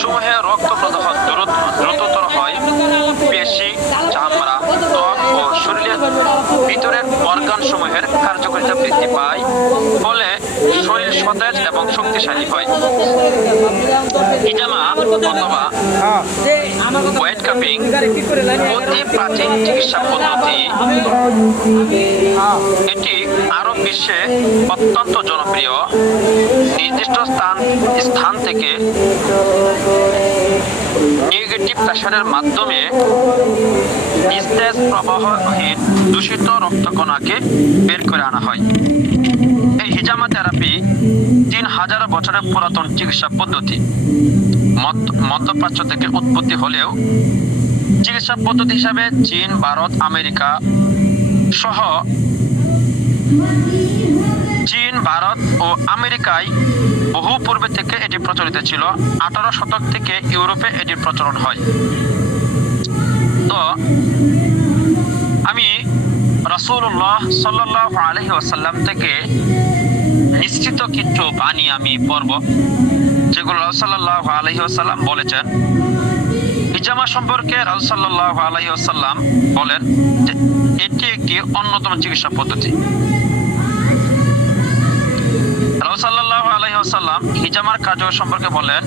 সমূহে রক্ত প্রদাহ দ্রুততর হয়, পেশি, চামড়া, ত্বক ও শরীরের ভিতরের অর্গান সমূহের কার্যকারিতা বৃদ্ধি পায়, ফলে শরীর সতেজ এবং শক্তিশালী হয়। হিজামা অথবা ওয়েট কাপিং অতি প্রাচীন চিকিৎসা পদ্ধতি। এটি আরব বিশ্বে অত্যন্ত জনপ্রিয়। নির্দিষ্ট স্থান থেকে নেগেটিভ প্রেসারের মাধ্যমে নিস্তেজ প্রবাহহীন দূষিত রক্তকণাকে বের করে আনা হয়। এই হিজামা থেরাপি 3000 বছরের পুরাতন চিকিৎসা পদ্ধতি। মধ্যপ্রাচ্য থেকে উৎপত্তি হলেও চিকিৎসা পদ্ধতি হিসাবে চীন, ভারত, আমেরিকা সহ ও আমেরিকায় বহু পূর্বে থেকে এটি প্রচলিত ছিল। 18 শতক থেকে ইউরোপে এটির প্রচলন হয়। তো আমি রাসূলুল্লাহ সাল্লাল্লাহু আলাইহি ওয়াসাল্লাম থেকে নিশ্চিত কিছু বাণী আমি পড়ব, যেগুলো রাসূল সাল্লাল্লাহু আলাইহি ওয়াসাল্লাম বলেছেন। হিজামা সম্পর্কে রাসূল সাল্লাল্লাহু আলাইহি ওয়াসাল্লাম বলেন যে এটি একটি অন্যতম চিকিৎসা পদ্ধতি। রাসূল সাল্লাল্লাহু আলাইহি ওয়াসাল্লাম হিজামার কার্য সম্পর্কে বলেন,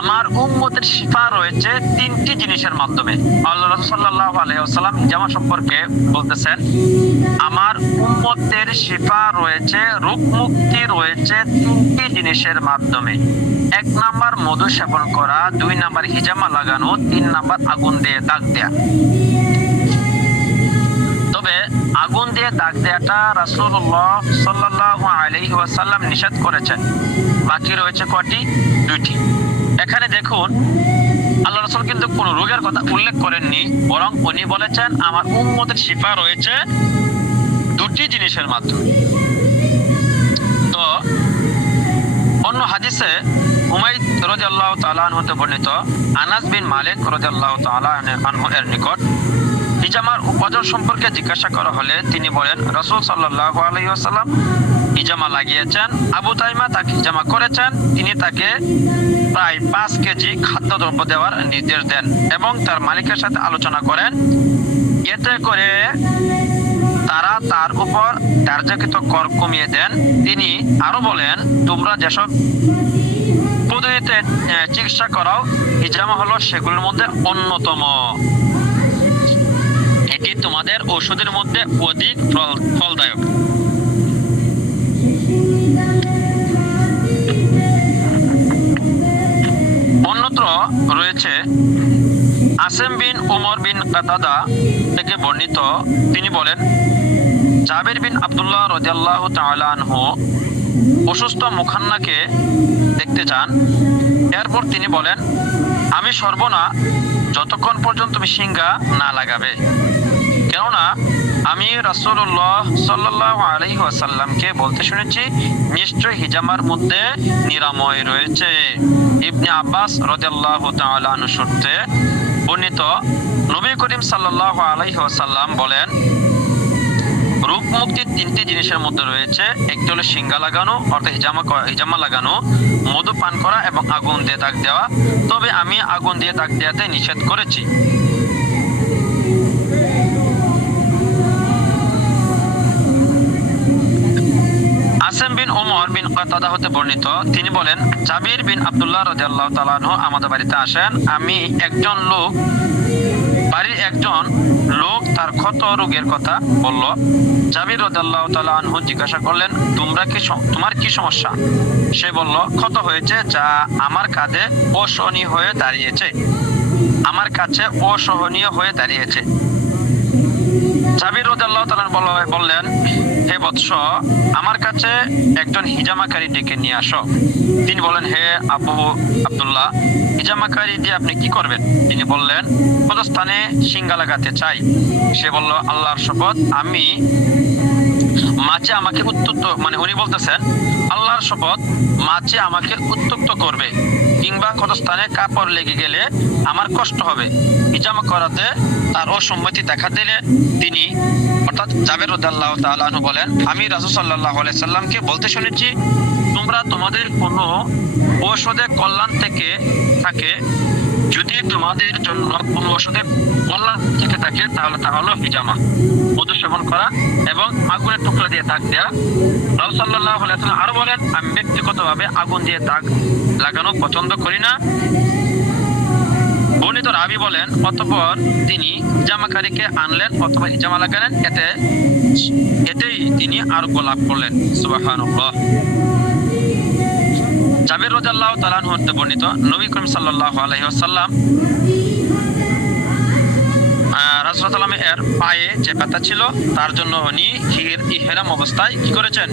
আমার উম্মতের শিফা রয়েছে 3টি জিনিসের মাধ্যমে। আল্লাহ রাসূল সাল্লাল্লাহু আলাইহি ওয়াসাল্লাম হিজামা সম্পর্কে বলতেছেন, আমার উম্মতের শিফা রয়েছে, রোগ মুক্তি রয়েছে 3টি জিনিসের মাধ্যমে। 1 নাম্বার মধু সেবন করা, 2 নাম্বার হিজামা লাগানো, 3 নাম্বার আগুন দিয়ে দাগ দেয়া। তবে আগুন দিয়ে দাগ দেয়াটা রাসূলুল্লাহ সাল্লাল্লাহু আলাইহি ওয়াসাল্লাম নিষেধ করেছেন। বাকি রয়েছে কয়টি? 2টি। এখানে দেখুন, আল্লাহ রাসূল কিন্তু কোন রোগের কথা উল্লেখ করেননি, বরং উনি বলেছেন আমার উম্মতের শিফা রয়েছে 2টি জিনিসের মাধ্যমে। তো অন্য হাদিসে হুমায়দ রাদিয়াল্লাহু তাআলা আনহু হতে বর্ণিত, আনাস বিন মালিক রাদিয়াল্লাহু তাআলা আনহু এর নিকট হিজামার উপযোগ সম্পর্কে জিজ্ঞাসা করা হলে তিনি বলেন, রাসূল সাল্লাল্লাহু আলাইহি ওয়াসাল্লাম হিজামা লাগিয়েছেন। আবু তাইমা তাকে হিজামা করেছেন। তিনি তাকে প্রায় 5 কেজি খাদ্যদ্রব্য দেওয়ার নির্দেশ দেন এবং তার মালিকের সাথে আলোচনা করেন। এতে করে তারা তার উপর ধার্যকৃত কর কমিয়ে দেন। তিনি আরো বলেন, তোমরা যেসব পদ্ধতিতে চিকিৎসা করাও, হিজামা হলো সেগুলোর মধ্যে অন্যতম। এটি তোমাদের ঔষধের মধ্যে অধিক ফলদায়ক। অন্যত্র রয়েছে আসেম বিন ওমর বিন কাতাদা থেকে বর্ণিত, তিনি বলেন, জাবির বিন আব্দুল্লাহ রাদিয়াল্লাহু তাআলা আনহু অসুস্থ মুখান্নাকে দেখতে যান। এরপর তিনি বলেন, আমি সর্বনা যতক্ষণ পর্যন্ত তুমি সিংহা না লাগাবে, কেননা আমি রাসূলুল্লাহ সাল্লাল্লাহু আলাইহি ওয়াসাল্লামকে বলতে শুনেছি, নিশ্চয় হিজামার মধ্যে নিরাময় রয়েছে। ইবনে আব্বাস রাদিয়াল্লাহু তাআলা আনহু সূত্রে বর্ণিত, নবী করিম সাল্লাল্লাহু আলাইহি ওয়াসাল্লাম বলেন, রোগ মুক্তির 3টি জিনিসের মধ্যে রয়েছে, একটি হলো সিংহা লাগানো অর্থাৎ হিজামা লাগানো, মধু পান করা এবং আগুন দিয়ে দাগ দেওয়া। তবে আমি আগুন দিয়ে দাগ দেওয়াতে নিষেধ করেছি। আসেম বিন ওমর বিন কাতাদা হতে বর্ণিত, তিনি বলেন, জাবির বিন আব্দুল্লাহ রাদিয়াল্লাহু তাআলা আনহু আমাদের বাড়িতে আসেন। বাড়ির একজন লোক তার ক্ষত রোগের কথা বলল। জাবির রাদিয়াল্লাহু তাআলা আনহু জিজ্ঞাসা করলেন, তোমার কি সমস্যা? সে বলল, ক্ষত হয়েছে, যা আমার কাঁধে অসহনীয় হয়ে দাঁড়িয়েছে। জাবির রাদিয়াল্লাহু তাআলা বললেন, হে বৎস, আমার কাছে একজন হিজামাকারী ডেকে নিয়ে আসো। তিনি বলেন, হে আবু আব্দুল্লাহ, হিজামাকারী দিয়ে আপনি কি করবেন? তিনি বললেন, ক্ষতস্থানে সিংহা লাগাতে চাই। সে বলল, আল্লাহর শপথ, আমি মাছে আমাকে উত্তক্ত, মানে উনি বলতেছেন আল্লাহর শপথ মাছে আমাকে উত্তক্ত করবে, কিংবা ক্ষত স্থানে কাপড় লেগে গেলে আমার কষ্ট হবে। হিজামা করাতে তার অসম্মতি দেখা দিলে তিনি, অর্থাৎ জাবের রাদিয়াল্লাহু তাআলা আনহু বলেন, আমি রাসূল সাল্লাল্লাহু আলাইহি সাল্লামকে বলতে শুনেছি, তোমরা তোমাদের কোনো ঔষধে কল্যাণ থেকে থাকে, যদি তোমাদের জন্য কোনো ঔষধে কল্যাণ থেকে থাকে তাহলে তা হলো হিজামা, মধু সেবন করা এবং আগুনের টুকরা দিয়ে দাগ দেয়া। রাসূল সাল্লাল্লাহু আলাইহি সাল্লাম আরো বলেন, আমি ব্যক্তিগতভাবে আগুন দিয়ে দাগ লাগানো পছন্দ করি না। বর্ণিত রাবী বলেন, অতঃপর তিনি হিজামাকারীকে আনলেন অথবা হিজামা লাগালেন, এতেই তিনি আরোগ্য লাভ করলেন। সুবহানাল্লাহ। জাবের রাদিয়াল্লাহু তাআলা আনহু হতে বর্ণিত, নবী করিম সাল্লাল্লাহু আলাইহি ওয়াসাল্লাম রাসূল সাল্লাল্লাহু আলাইহি ওয়াসাল্লাম এর পায়ে যে ব্যথা ছিল তার জন্য উনি ইহরাম অবস্থায় কি করেছেন?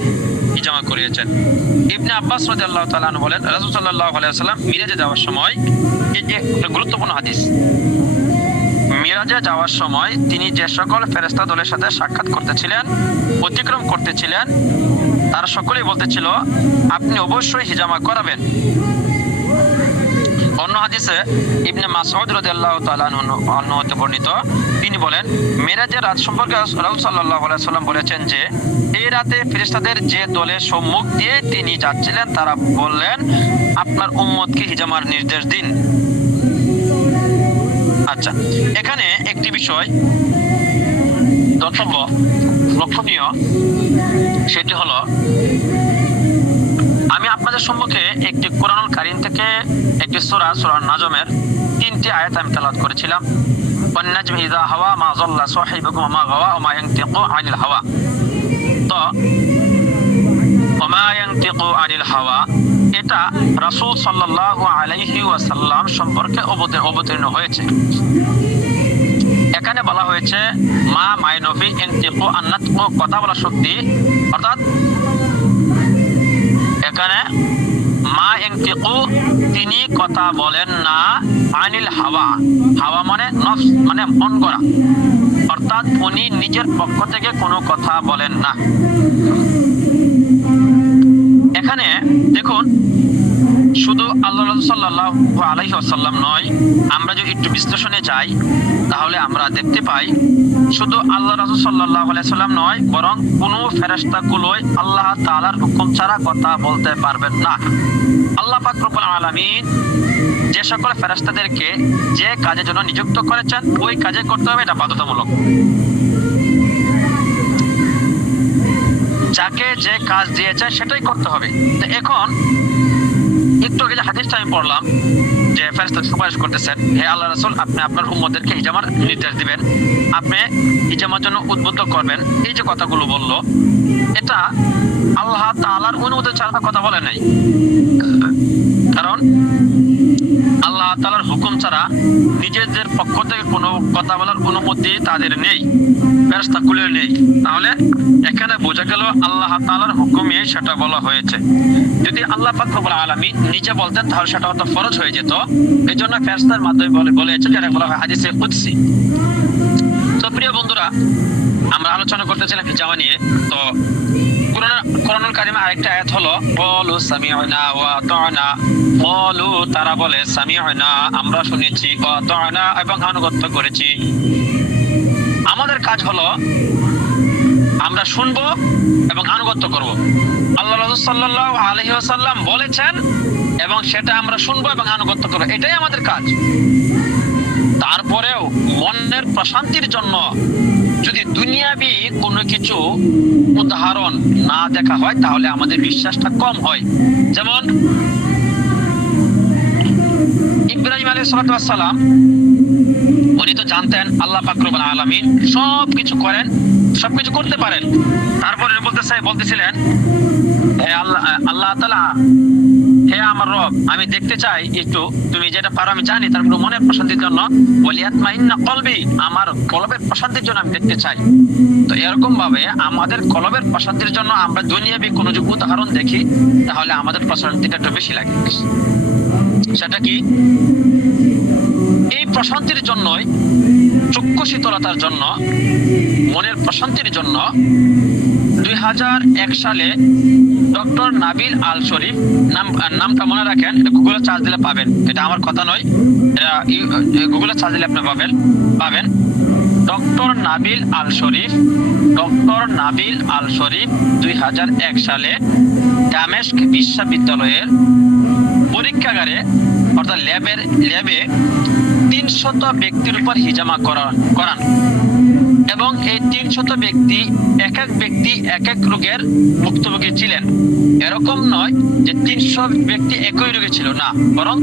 হিজামা করিয়েছেন। ইবনে আব্বাস রাদিয়াল্লাহু তাআলা আনহু বলেন, রাসূল সাল্লাল্লাহু আলাইহি ওয়াসাল্লাম মিরাজে যাওয়ার সময়, এই যে গুরুত্বপূর্ণ হাদিস, মিরাজে যাওয়ার সময় তিনি যে সকল ফেরেশতা দলের সাথে সাক্ষাৎ করতেছিলেন, অতিক্রম করতেছিলেন, তারা সকলেই বলতেছিল আপনি অবশ্যই হিজামা করাবেন। অন্য হাদিসে ইবনে মাসউদ রাদিয়াল্লাহু তাআলা আনহু হতে বর্ণিত, তিনি বলেন, মিরাজের রাত সম্পর্কে রাসূল সাল্লাল্লাহু আলাইহি ওয়াসাল্লাম বলেছেন যে এই রাতে ফেরেশতাদের যে দলের সম্মুখ দিয়ে তিনি যাচ্ছিলেন তারা বললেন, আপনার উম্মতকে হিজামার নির্দেশ দিন। আচ্ছা, এখানে একটি বিষয় দ্রষ্টব্য, লক্ষণীয়, সেটি হলো আমি আপনাদের সম্মুখে একটি কোরআনুল কারীম থেকে একটি সূরা নাজমের 3টি আয়াত আমি তেলাওয়াত করেছিলাম। ওয়ান-নাজমি ইযা হাওয়া মা যাল্লা সাহিবুকুম ওয়া মা গাওয়া ওয়া মা ইয়ানতিকু আনিল হাওয়া। তো ওয়া মা ইয়ানতিকু আনিল হাওয়া এটা রাসূল সাল্লাল্লাহু আলাইহি ওয়াসাল্লাম সম্পর্কে অবতীর্ণ হয়েছে। এখানে বলা হয়েছে মা মাইনফি ইনতিকু আন্নাতকু, কথা বলার শক্তি, অর্থাৎ এখানে মা ইনতিকু তিনি কথা বলেন না, আনিল হাওয়া, হাওয়া মানে নফস, মানে মন করা, অর্থাৎ উনি নিজের পক্ষ থেকে কোনো কথা বলেন না। এখানে দেখুন, শুধু আল্লাহ রাসূল সাল্লাল্লাহু আলাইহি ওয়াসাল্লাম নয়, আমরা যদি একটু বিশ্লেষণে যাই তাহলে আমরা দেখতে পাই শুধু আল্লাহ রাসূল সাল্লাল্লাহু আলাইহি ওয়াসাল্লাম নয়, বরং কোন ফেরেশতাগুলোই আল্লাহ তাআলার হুকুম ছাড়া কথা বলতে পারবেন না। আল্লাহ পাক রব্বুল আলামিন যে সকল ফেরেশতাদেরকে যে কাজের জন্য নিযুক্ত করেছেন ওই কাজে করতে হবে, এটা বাধ্যতামূলক। যাকে যে কাজ দিয়েছে সেটাই করতে হবে। তো এখন একটু আগে যে হাদিসটা আমি পড়লাম যে ফেরেশতা সুপারিশ করতেছেন, হে আল্লাহ রাসূল, আপনি আপনার উম্মতদেরকে হিজামার নির্দেশ দিবেন, আপনি হিজামার জন্য উদ্বুদ্ধ করবেন, এই যে কথাগুলো বললো, এটা আল্লাহ তাআলার অনুমতি ছাড়া কথা বলে নাই। কারণ আল্লাহ তাআলার হুকুম ছাড়া নিজেদের পক্ষ থেকে কোনো কথা বলার অনুমতি তাদের নেই, ফেরেশতাকুলের নেই। তাহলে এখানে বোঝা গেল আল্লাহ তাআলার হুকুমে সেটা বলা হয়েছে। যদি আল্লাহ পাক রব্বুল আলামিন নিজে বলতেন তাহলে সেটা হয়তো ফরজ হয়ে যেত। এই জন্য ফেরেশতার মাধ্যমে বলেছে, যেটা বলা হয় হাদিসে কুদসি। তো প্রিয় বন্ধুরা, আমরা আলোচনা করতেছিলাম হিজামা নিয়ে। তো কোরআনুল কারীমে আরেকটা আয়াত হলো ক্বালু সামি'না ওয়া আতা'না, ক্বালু তারা বলে, সামি'না আমরা শুনেছি, ওয়া আতা'না এবং আনুগত্য করেছি। আমাদের কাজ হলো আমরা শুনবো এবং আনুগত্য করব। আল্লাহ রাসূল সাল্লাল্লাহু আলাইহি ওয়াসাল্লাম বলেছেন এবং সেটা আমরা শুনবো এবং আনুগত্য করব, এটাই আমাদের কাজ। তারপরেও মনের প্রশান্তির জন্য যদি দুনিয়াবি কোনো কিছু উদাহরণ না দেখা হয় তাহলে আমাদের বিশ্বাসটা কম হয়। যেমন ইব্রাহিম আলাইহিস সালাম, উনি তো জানতেন আল্লাহ পাক রব্বুল আলামিন সবকিছু করেন, সবকিছু করতে পারেন। তারপরে বলতেছিলেন, হে আল্লাহ তাআলা, হে আমার রব, আমি দেখতে চাই একটু, তুমি যেটা পারো আমি জানি, তারপর মনের প্রশান্তির জন্য, ওয়ালিয়াতমাইন্না কলবি, আমার কলবের প্রশান্তির জন্য আমি দেখতে চাই। তো এরকম ভাবে আমাদের কলবের প্রশান্তির জন্য আমরা দুনিয়াবি কোনো যদি উদাহরণ দেখি তাহলে আমাদের প্রশান্তিটা একটু বেশি লাগে। সেটা কি? এই প্রশান্তির জন্যই, চক্ষু শীতলতার জন্য, মনের প্রশান্তির জন্য 2000 2001 সালে ডক্টর নাবিল আল শরীফ, নামটা মনে রাখেন, গুগলে সার্চ দিলে পাবেন, এটা আমার কথা নয়, এটা গুগলে সার্চ দিলে আপনি পাবেন। ডক্টর নাবিল আল শরীফ 2001 সালে দামেস্ক বিশ্ববিদ্যালয়ের পরীক্ষাগারে অর্থাৎ ল্যাবে 300 ব্যক্তির উপর হিজামা করান এবং এই 300 ব্যক্তি এক এক রোগের ভুক্তভোগী ছিলেন। এরকম নয় যে 300 ব্যক্তি একই রোগে ছিল, না, বরং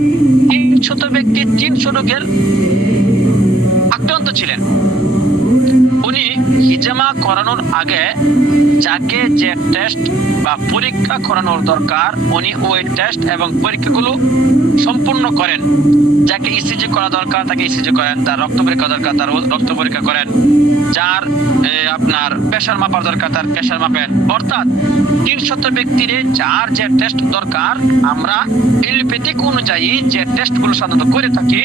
300 ব্যক্তি 300 রোগের আক্রান্ত ছিলেন। উনি হিজামা করানোর আগে যাকে যে টেস্ট বা পরীক্ষা করানোর দরকার উনি ওই টেস্ট এবং পরীক্ষাগুলো সম্পূর্ণ করেন। যাকে ইসিজি করা দরকার তাকে ইসিজি করেন, তার রক্ত পরীক্ষা দরকার তার রক্ত পরীক্ষা করেন, যার আপনার প্রেসার মাপার দরকার তার প্রেসার মাপেন। অর্থাৎ 300 ব্যক্তির যার যে টেস্ট দরকার আমরা এলোপ্যাথিক অনুযায়ী যে টেস্টগুলো সাধারণত করে থাকি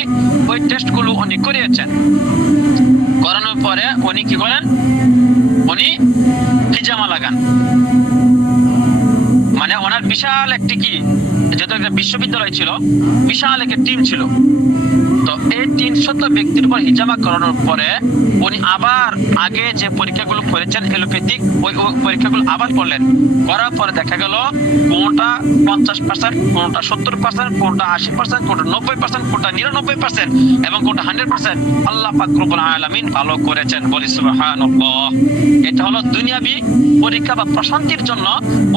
ওই টেস্টগুলো উনি করিয়েছেন। করানোর পরে উনি কি করেন, উনি হিজামা লাগান। মানে ওনার বিশাল একটি কি, যেহেতু একটা বিশ্ববিদ্যালয় ছিল, বিশাল একটা টিম ছিল, তো এই 300 ব্যক্তির উপর হিজামা করানোর পরে উনি আবার আগে যে পরীক্ষাগুলো করেছেন এলোপ্যাথিক ওই পরীক্ষাগুলো আবার করলেন। করার পরে দেখা গেল কোনটা 50%, কোনটা 70%, কোনটা 80%, কোনটা 90%, কোনটা 99% এবং কোনটা 100%। আল্লাহ পাক রব্বুল আলামিন ভালো করেছেন, বলি সুবহানাল্লাহ। এটা হলো দুনিয়াবি পরীক্ষা বা প্রশান্তির জন্য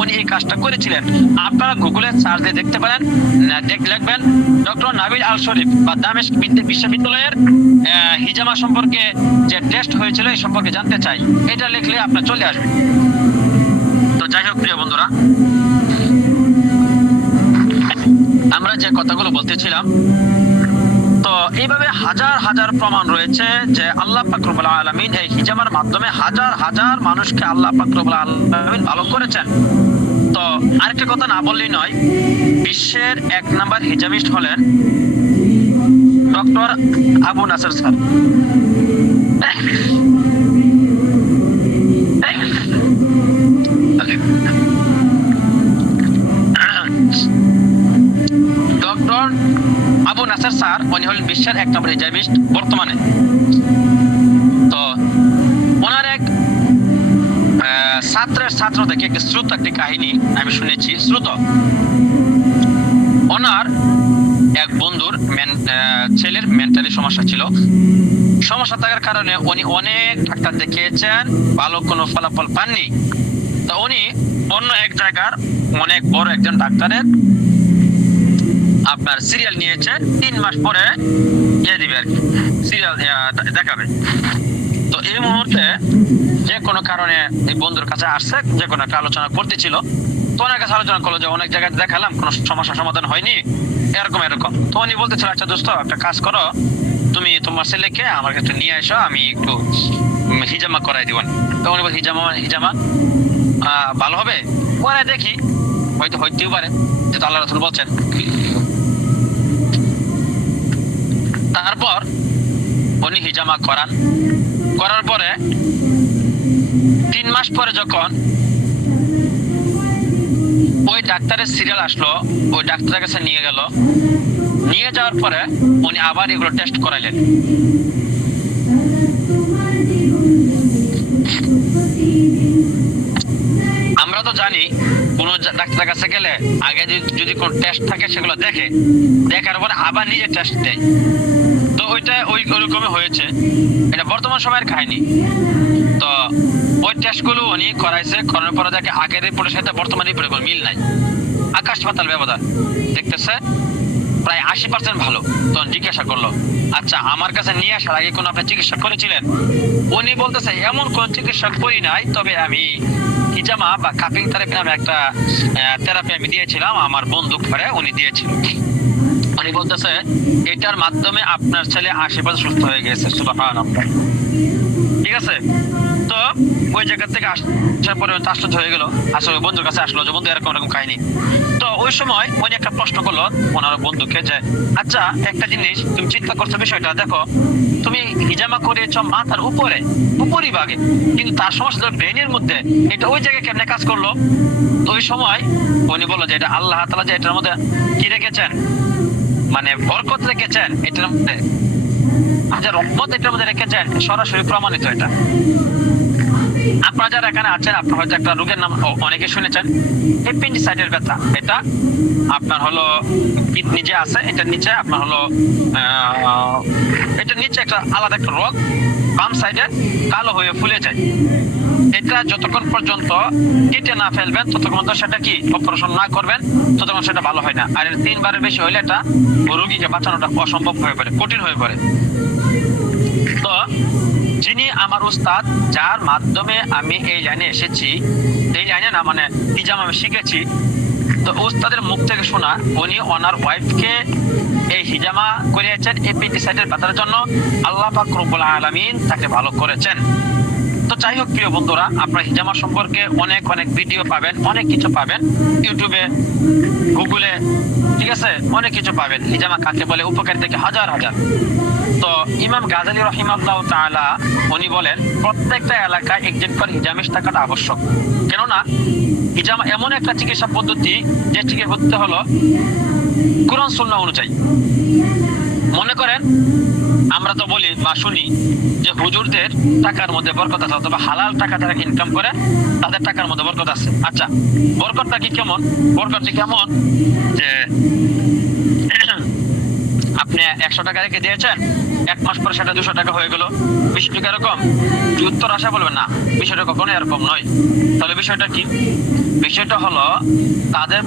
উনি এই কাজটা করেছিলেন। আপনারা গুগলে সার্চ দিয়ে দেখতে পারেন, লিখবেন ডক্টর নাবিল আল শরীফ বা দামেস্ক বিশ্ববিদ্যালয়ের হিজামা সম্পর্কে যে টেস্ট হয়েছিল এই সম্পর্কে জানতে চাই, এটা লিখলে আপনার চলে আসবে। তো যাই হোক প্রিয় বন্ধুরা, আমরা যে কথাগুলো বলতেছিলাম, তো এইভাবে হাজার হাজার প্রমাণ রয়েছে যে আল্লাহ পাক রব্বুল আলামিন এই হিজামার মাধ্যমে হাজার হাজার মানুষকে আল্লাহ পাক রব্বুল আলামিন ভালো করেছেন। তো আরেকটা কথা না বললেই নয়, বিশ্বের 1 নাম্বার হিজামিস্ট হলেন doctor Abu Naser sir. Doctor Abu Naser sir উনি হলেন বিশ্বের 1 নম্বর হিজামিস্ট বর্তমানে। তো ওনার এক ছাত্র থেকে একটি কাহিনী আমি শুনেছি। ওনার এক বন্ধুর ছেলের মেন্টালি সমস্যা ছিল। সমস্যা থাকার কারণে উনি অনেক ডাক্তার দেখিয়েছেন, ভালো কোনো ফলাফল পাননি। তো উনি অন্য এক জায়গার অনেক বড় একজন ডাক্তারের আপনার সিরিয়াল নিয়েছে, 3 মাস পরে দিবে আর কি, সিরিয়াল দেখাবে। তো এই মুহূর্তে যে কোনো কারণে এই বন্ধুর কাছে আসছে, যে কোনো একটা আলোচনা করতেছিল। তো ওনার কাছে আলোচনা করলো যে অনেক জায়গায় দেখালাম কোনো সমস্যার সমাধান হয়নি, এরকম। তো উনি বলতেছিল, আচ্ছা দোস্ত একটা কাজ করো, তুমি তোমার ছেলেকে আমার কাছে নিয়ে এসো, আমি একটু হিজামা করাই দিব। তো উনি বলছে হিজামা ভালো হবে, পরে দেখি, হয়তো হইতেও পারে, যেহেতু আল্লাহ রাসূল বলছেন। তারপর উনি হিজামা করার পরে 3 মাস পরে যখন ওই ডাক্তারের সিরিয়াল আসলো, ওই ডাক্তারের কাছে নিয়ে যাওয়ার পরে উনি আবার এগুলো টেস্ট করাইলেন। আমরা তো জানি কোন ডাক্তারের কাছে গেলে আগে যদি কোন টেস্ট থাকে সেগুলো দেখার পরে আবার নিজে টেস্ট দেয়। তো ওইটা ওইরকমই হয়েছে, এটা বর্তমান সময়ের কাহিনী। তো ওই টেস্টগুলো উনি করানোর পরে দেখে আগের রিপোর্টের সাথে বর্তমান রিপোর্টের কোনো মিল নাই, আকাশ পাতাল ব্যবধান দেখতেছে, প্রায় 80% ভালো। তখন জিজ্ঞাসা করলো, আচ্ছা আমার কাছে নিয়ে আসার আগে কোনো আপনি চিকিৎসা করেছিলেন? উনি বলতেছে এমন কোন চিকিৎসা করি নাই, তবে আমি হিজামা বা কাপিং থেরাপি নামে একটা থেরাপি আমি দিয়েছিলাম, আমার বন্ধু করে উনি দিয়েছিল। উনি বলতেছে এটার মাধ্যমে আপনার ছেলে 80% সুস্থ হয়ে গেছে। সুবহানাল্লাহ। ঠিক ঠিক আছে। তো ওই জায়গা থেকে আসার পরে আশ্চর্য হয়ে গেল, আসলে বন্ধুর কাছে আসলো যে বন্ধু এরকম এরকম কাহিনী। তো ওই সময় উনি একটা প্রশ্ন করলো ওনার বন্ধুকে যে আচ্ছা একটা জিনিস তুমি চিন্তা করছো বিষয়টা, দেখো তুমি হিজামা করেছ মাথার উপরই ভাগে, কিন্তু তার সমস্যা ব্রেনের মধ্যে, এটা ওই জায়গায় কেমনে কাজ করলো? তো ওই সময় উনি বললো যে এটা আল্লাহ তাআলা যে এটার মধ্যে কি রেখেছেন, মানে বরকত রেখেছেন এটার মধ্যে, রহমত এটার মধ্যে রেখেছেন, সরাসরি প্রমাণিত এটা। আপনারা যারা এখানে আছেন আপনার হয়তো একটা রোগের নাম অনেকে শুনেছেন, অ্যাপেন্ডিসাইটিস ব্যথা। এটা আপনার হলো কিডনি যে আছে এটার নিচে আপনার হলো এটার নিচে একটা আলাদা একটা রোগ, বাম সাইডে কালো হয়ে ফুলে যায়। এটা যতক্ষণ পর্যন্ত কেটে না ফেলবেন ততক্ষণ সেটা কি অপারেশন না করবেন ততক্ষণ সেটা ভালো হয় না। আর 3 বারের বেশি হইলে এটা রোগীকে বাঁচানোটা অসম্ভব হয়ে পড়ে, কঠিন হয়ে পড়ে। তো যিনি আমার উস্তাদ, যার মাধ্যমে আমি এই লাইনে এসেছি, এই লাইনে না মানে হিজামা আমি শিখেছি, তো উস্তাদের মুখ থেকে শোনা উনি ওনার ওয়াইফকে এই হিজামা করিয়েছেন অ্যাপেন্ডিসাইটিস ব্যথার জন্য। আল্লাহ পাক রব্বুল আলামিন তাকে ভালো করেছেন। তো যাই হোক প্রিয় বন্ধুরা, আপনারা হিজামা সম্পর্কে অনেক অনেক ভিডিও পাবেন, অনেক কিছু পাবেন ইউটিউবে, গুগলে, ঠিক আছে, অনেক কিছু পাবেন। হিজামা কাকে বলে, উপকার থেকে হাজার হাজার। তো ইমাম গাজালি রাহিমাহুল্লাহ তাআলা উনি বলেন প্রত্যেকটা এলাকায় একজন করে হিজামিস্ট থাকাটা আবশ্যক। কেননা হিজামা এমন একটা চিকিৎসা পদ্ধতি যে চিকিৎসা করতে হলো কুরআন সুন্নাহ অনুযায়ী। মনে করেন আমরা তো বলি বা শুনি যে হুজুরদের টাকার মধ্যে বরকত আছে, অথবা হালাল টাকা যারা ইনকাম করে তাদের টাকার মধ্যে বরকত আছে। আচ্ছা, বরকতটা কি কেমন? বরকতটা কেমন যে আপনি 100 টাকা রেখে দিয়েছেন, 1 মাস পরে সেটা 200 টাকা হয়ে গেল, বিষয়টা এরকম? উত্তর আসা বলবেন না, বিষয়টা কখনো এরকম নয়। তাহলে বিষয়টা কি? বিষয়টা হলো তাদের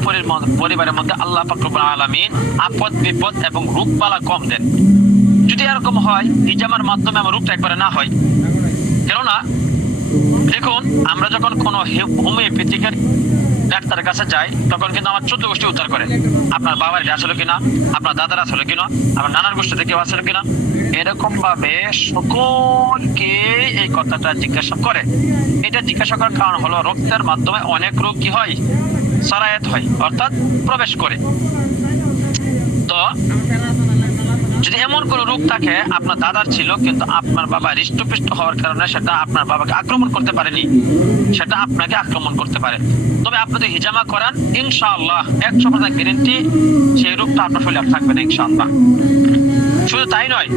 পরিবারের মধ্যে আল্লাহ পাক রব্বুল আলামিন আপদ বিপদ এবং রোগ বালা কম দেন। যদি এরকম হয় হিজামার মাধ্যমে আমার রোগটা একবারে না হয়। কেননা দেখুন আমরা যখন কোনো হোমিওপ্যাথিকের ডাক্তারের কাছে যাই তখন কিন্তু আমার 14 গোষ্ঠী উদ্ধার করে, আপনার বাবার আসলে কিনা, আপনার দাদার আসলে কিনা, আপনার নানার গোষ্ঠী থেকে আসলে কিনা, এরকম ভাবে সকলকে এই কথাটা জিজ্ঞাসা করে। এটা জিজ্ঞাসা করার কারণ হলো রক্তের মাধ্যমে অনেক রোগ কি হয়, সরায়াত হয়, অর্থাৎ প্রবেশ করে। তো যদি এমন কোন রোগ থাকে আপনার দাদার ছিল কিন্তু আপনার বাবা হৃষ্টপুষ্ট হওয়ার কারণে সেটা আপনার বাবাকে আক্রমণ করতে পারেনি, সেটা আপনাকে আক্রমণ করতে পারে। তবে আপনি যদি হিজামা করান ইনশাআল্লাহ 100% গ্যারান্টি সেই রোগটা আপনার শরীরে থাকবে না ইনশাআল্লাহ। শুধু তাই নয়,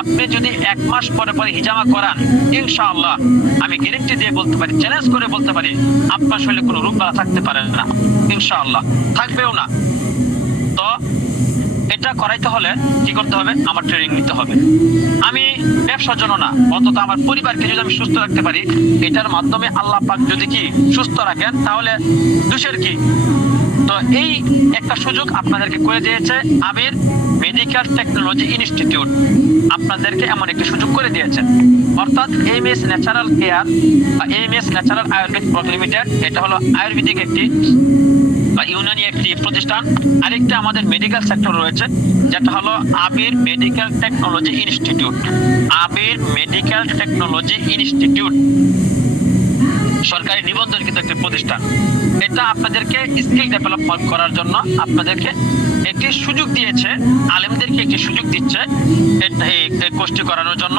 আপনি যদি 1 মাস পরে পরে হিজামা করান ইনশাআল্লাহ আমি গ্যারান্টি দিয়ে বলতে পারি, চ্যালেঞ্জ করে বলতে পারি, আপনার শরীরে কোনো রোগ বালা থাকতে পারে না ইনশাআল্লাহ, থাকবেও না। তো এটা করাইতে হলে কি করতে হবে? আমার ট্রেনিং নিতে হবে। আমি ব্যবসার জন্য না, অন্তত আমার পরিবারকে যদি আমি সুস্থ রাখতে পারি, এটার মাধ্যমে আল্লাহ পাক যদি কি সুস্থ রাখেন তাহলে দোষের কি? তো এই একটা সুযোগ আপনাদেরকে করে দিয়েছে আমির মেডিকেল টেকনোলজি ইনস্টিটিউট, আপনাদেরকে এমন একটি সুযোগ করে দিয়েছে। অর্থাৎ এমএস ন্যাচারাল কেয়ার বা এমএস ন্যাচারাল আয়ুর্বেদ লিমিটেড, এটা হলো আয়ুর্বেদিক একটি বা ইউনানি একটি প্রতিষ্ঠান। আরেকটা আমাদের মেডিকেল সেক্টর রয়েছে যেটা হলো আবির মেডিকেল টেকনোলজি ইনস্টিটিউট। আবির মেডিকেল টেকনোলজি ইনস্টিটিউট সরকারি নিবন্ধনকৃত একটি প্রতিষ্ঠান। এটা আপনাদেরকে স্কিল ডেভেলপমেন্ট করার জন্য আপনাদেরকে একটি সুযোগ দিয়েছে, আলেমদেরকে একটি সুযোগ দিচ্ছে এই কোর্সটি করানোর জন্য।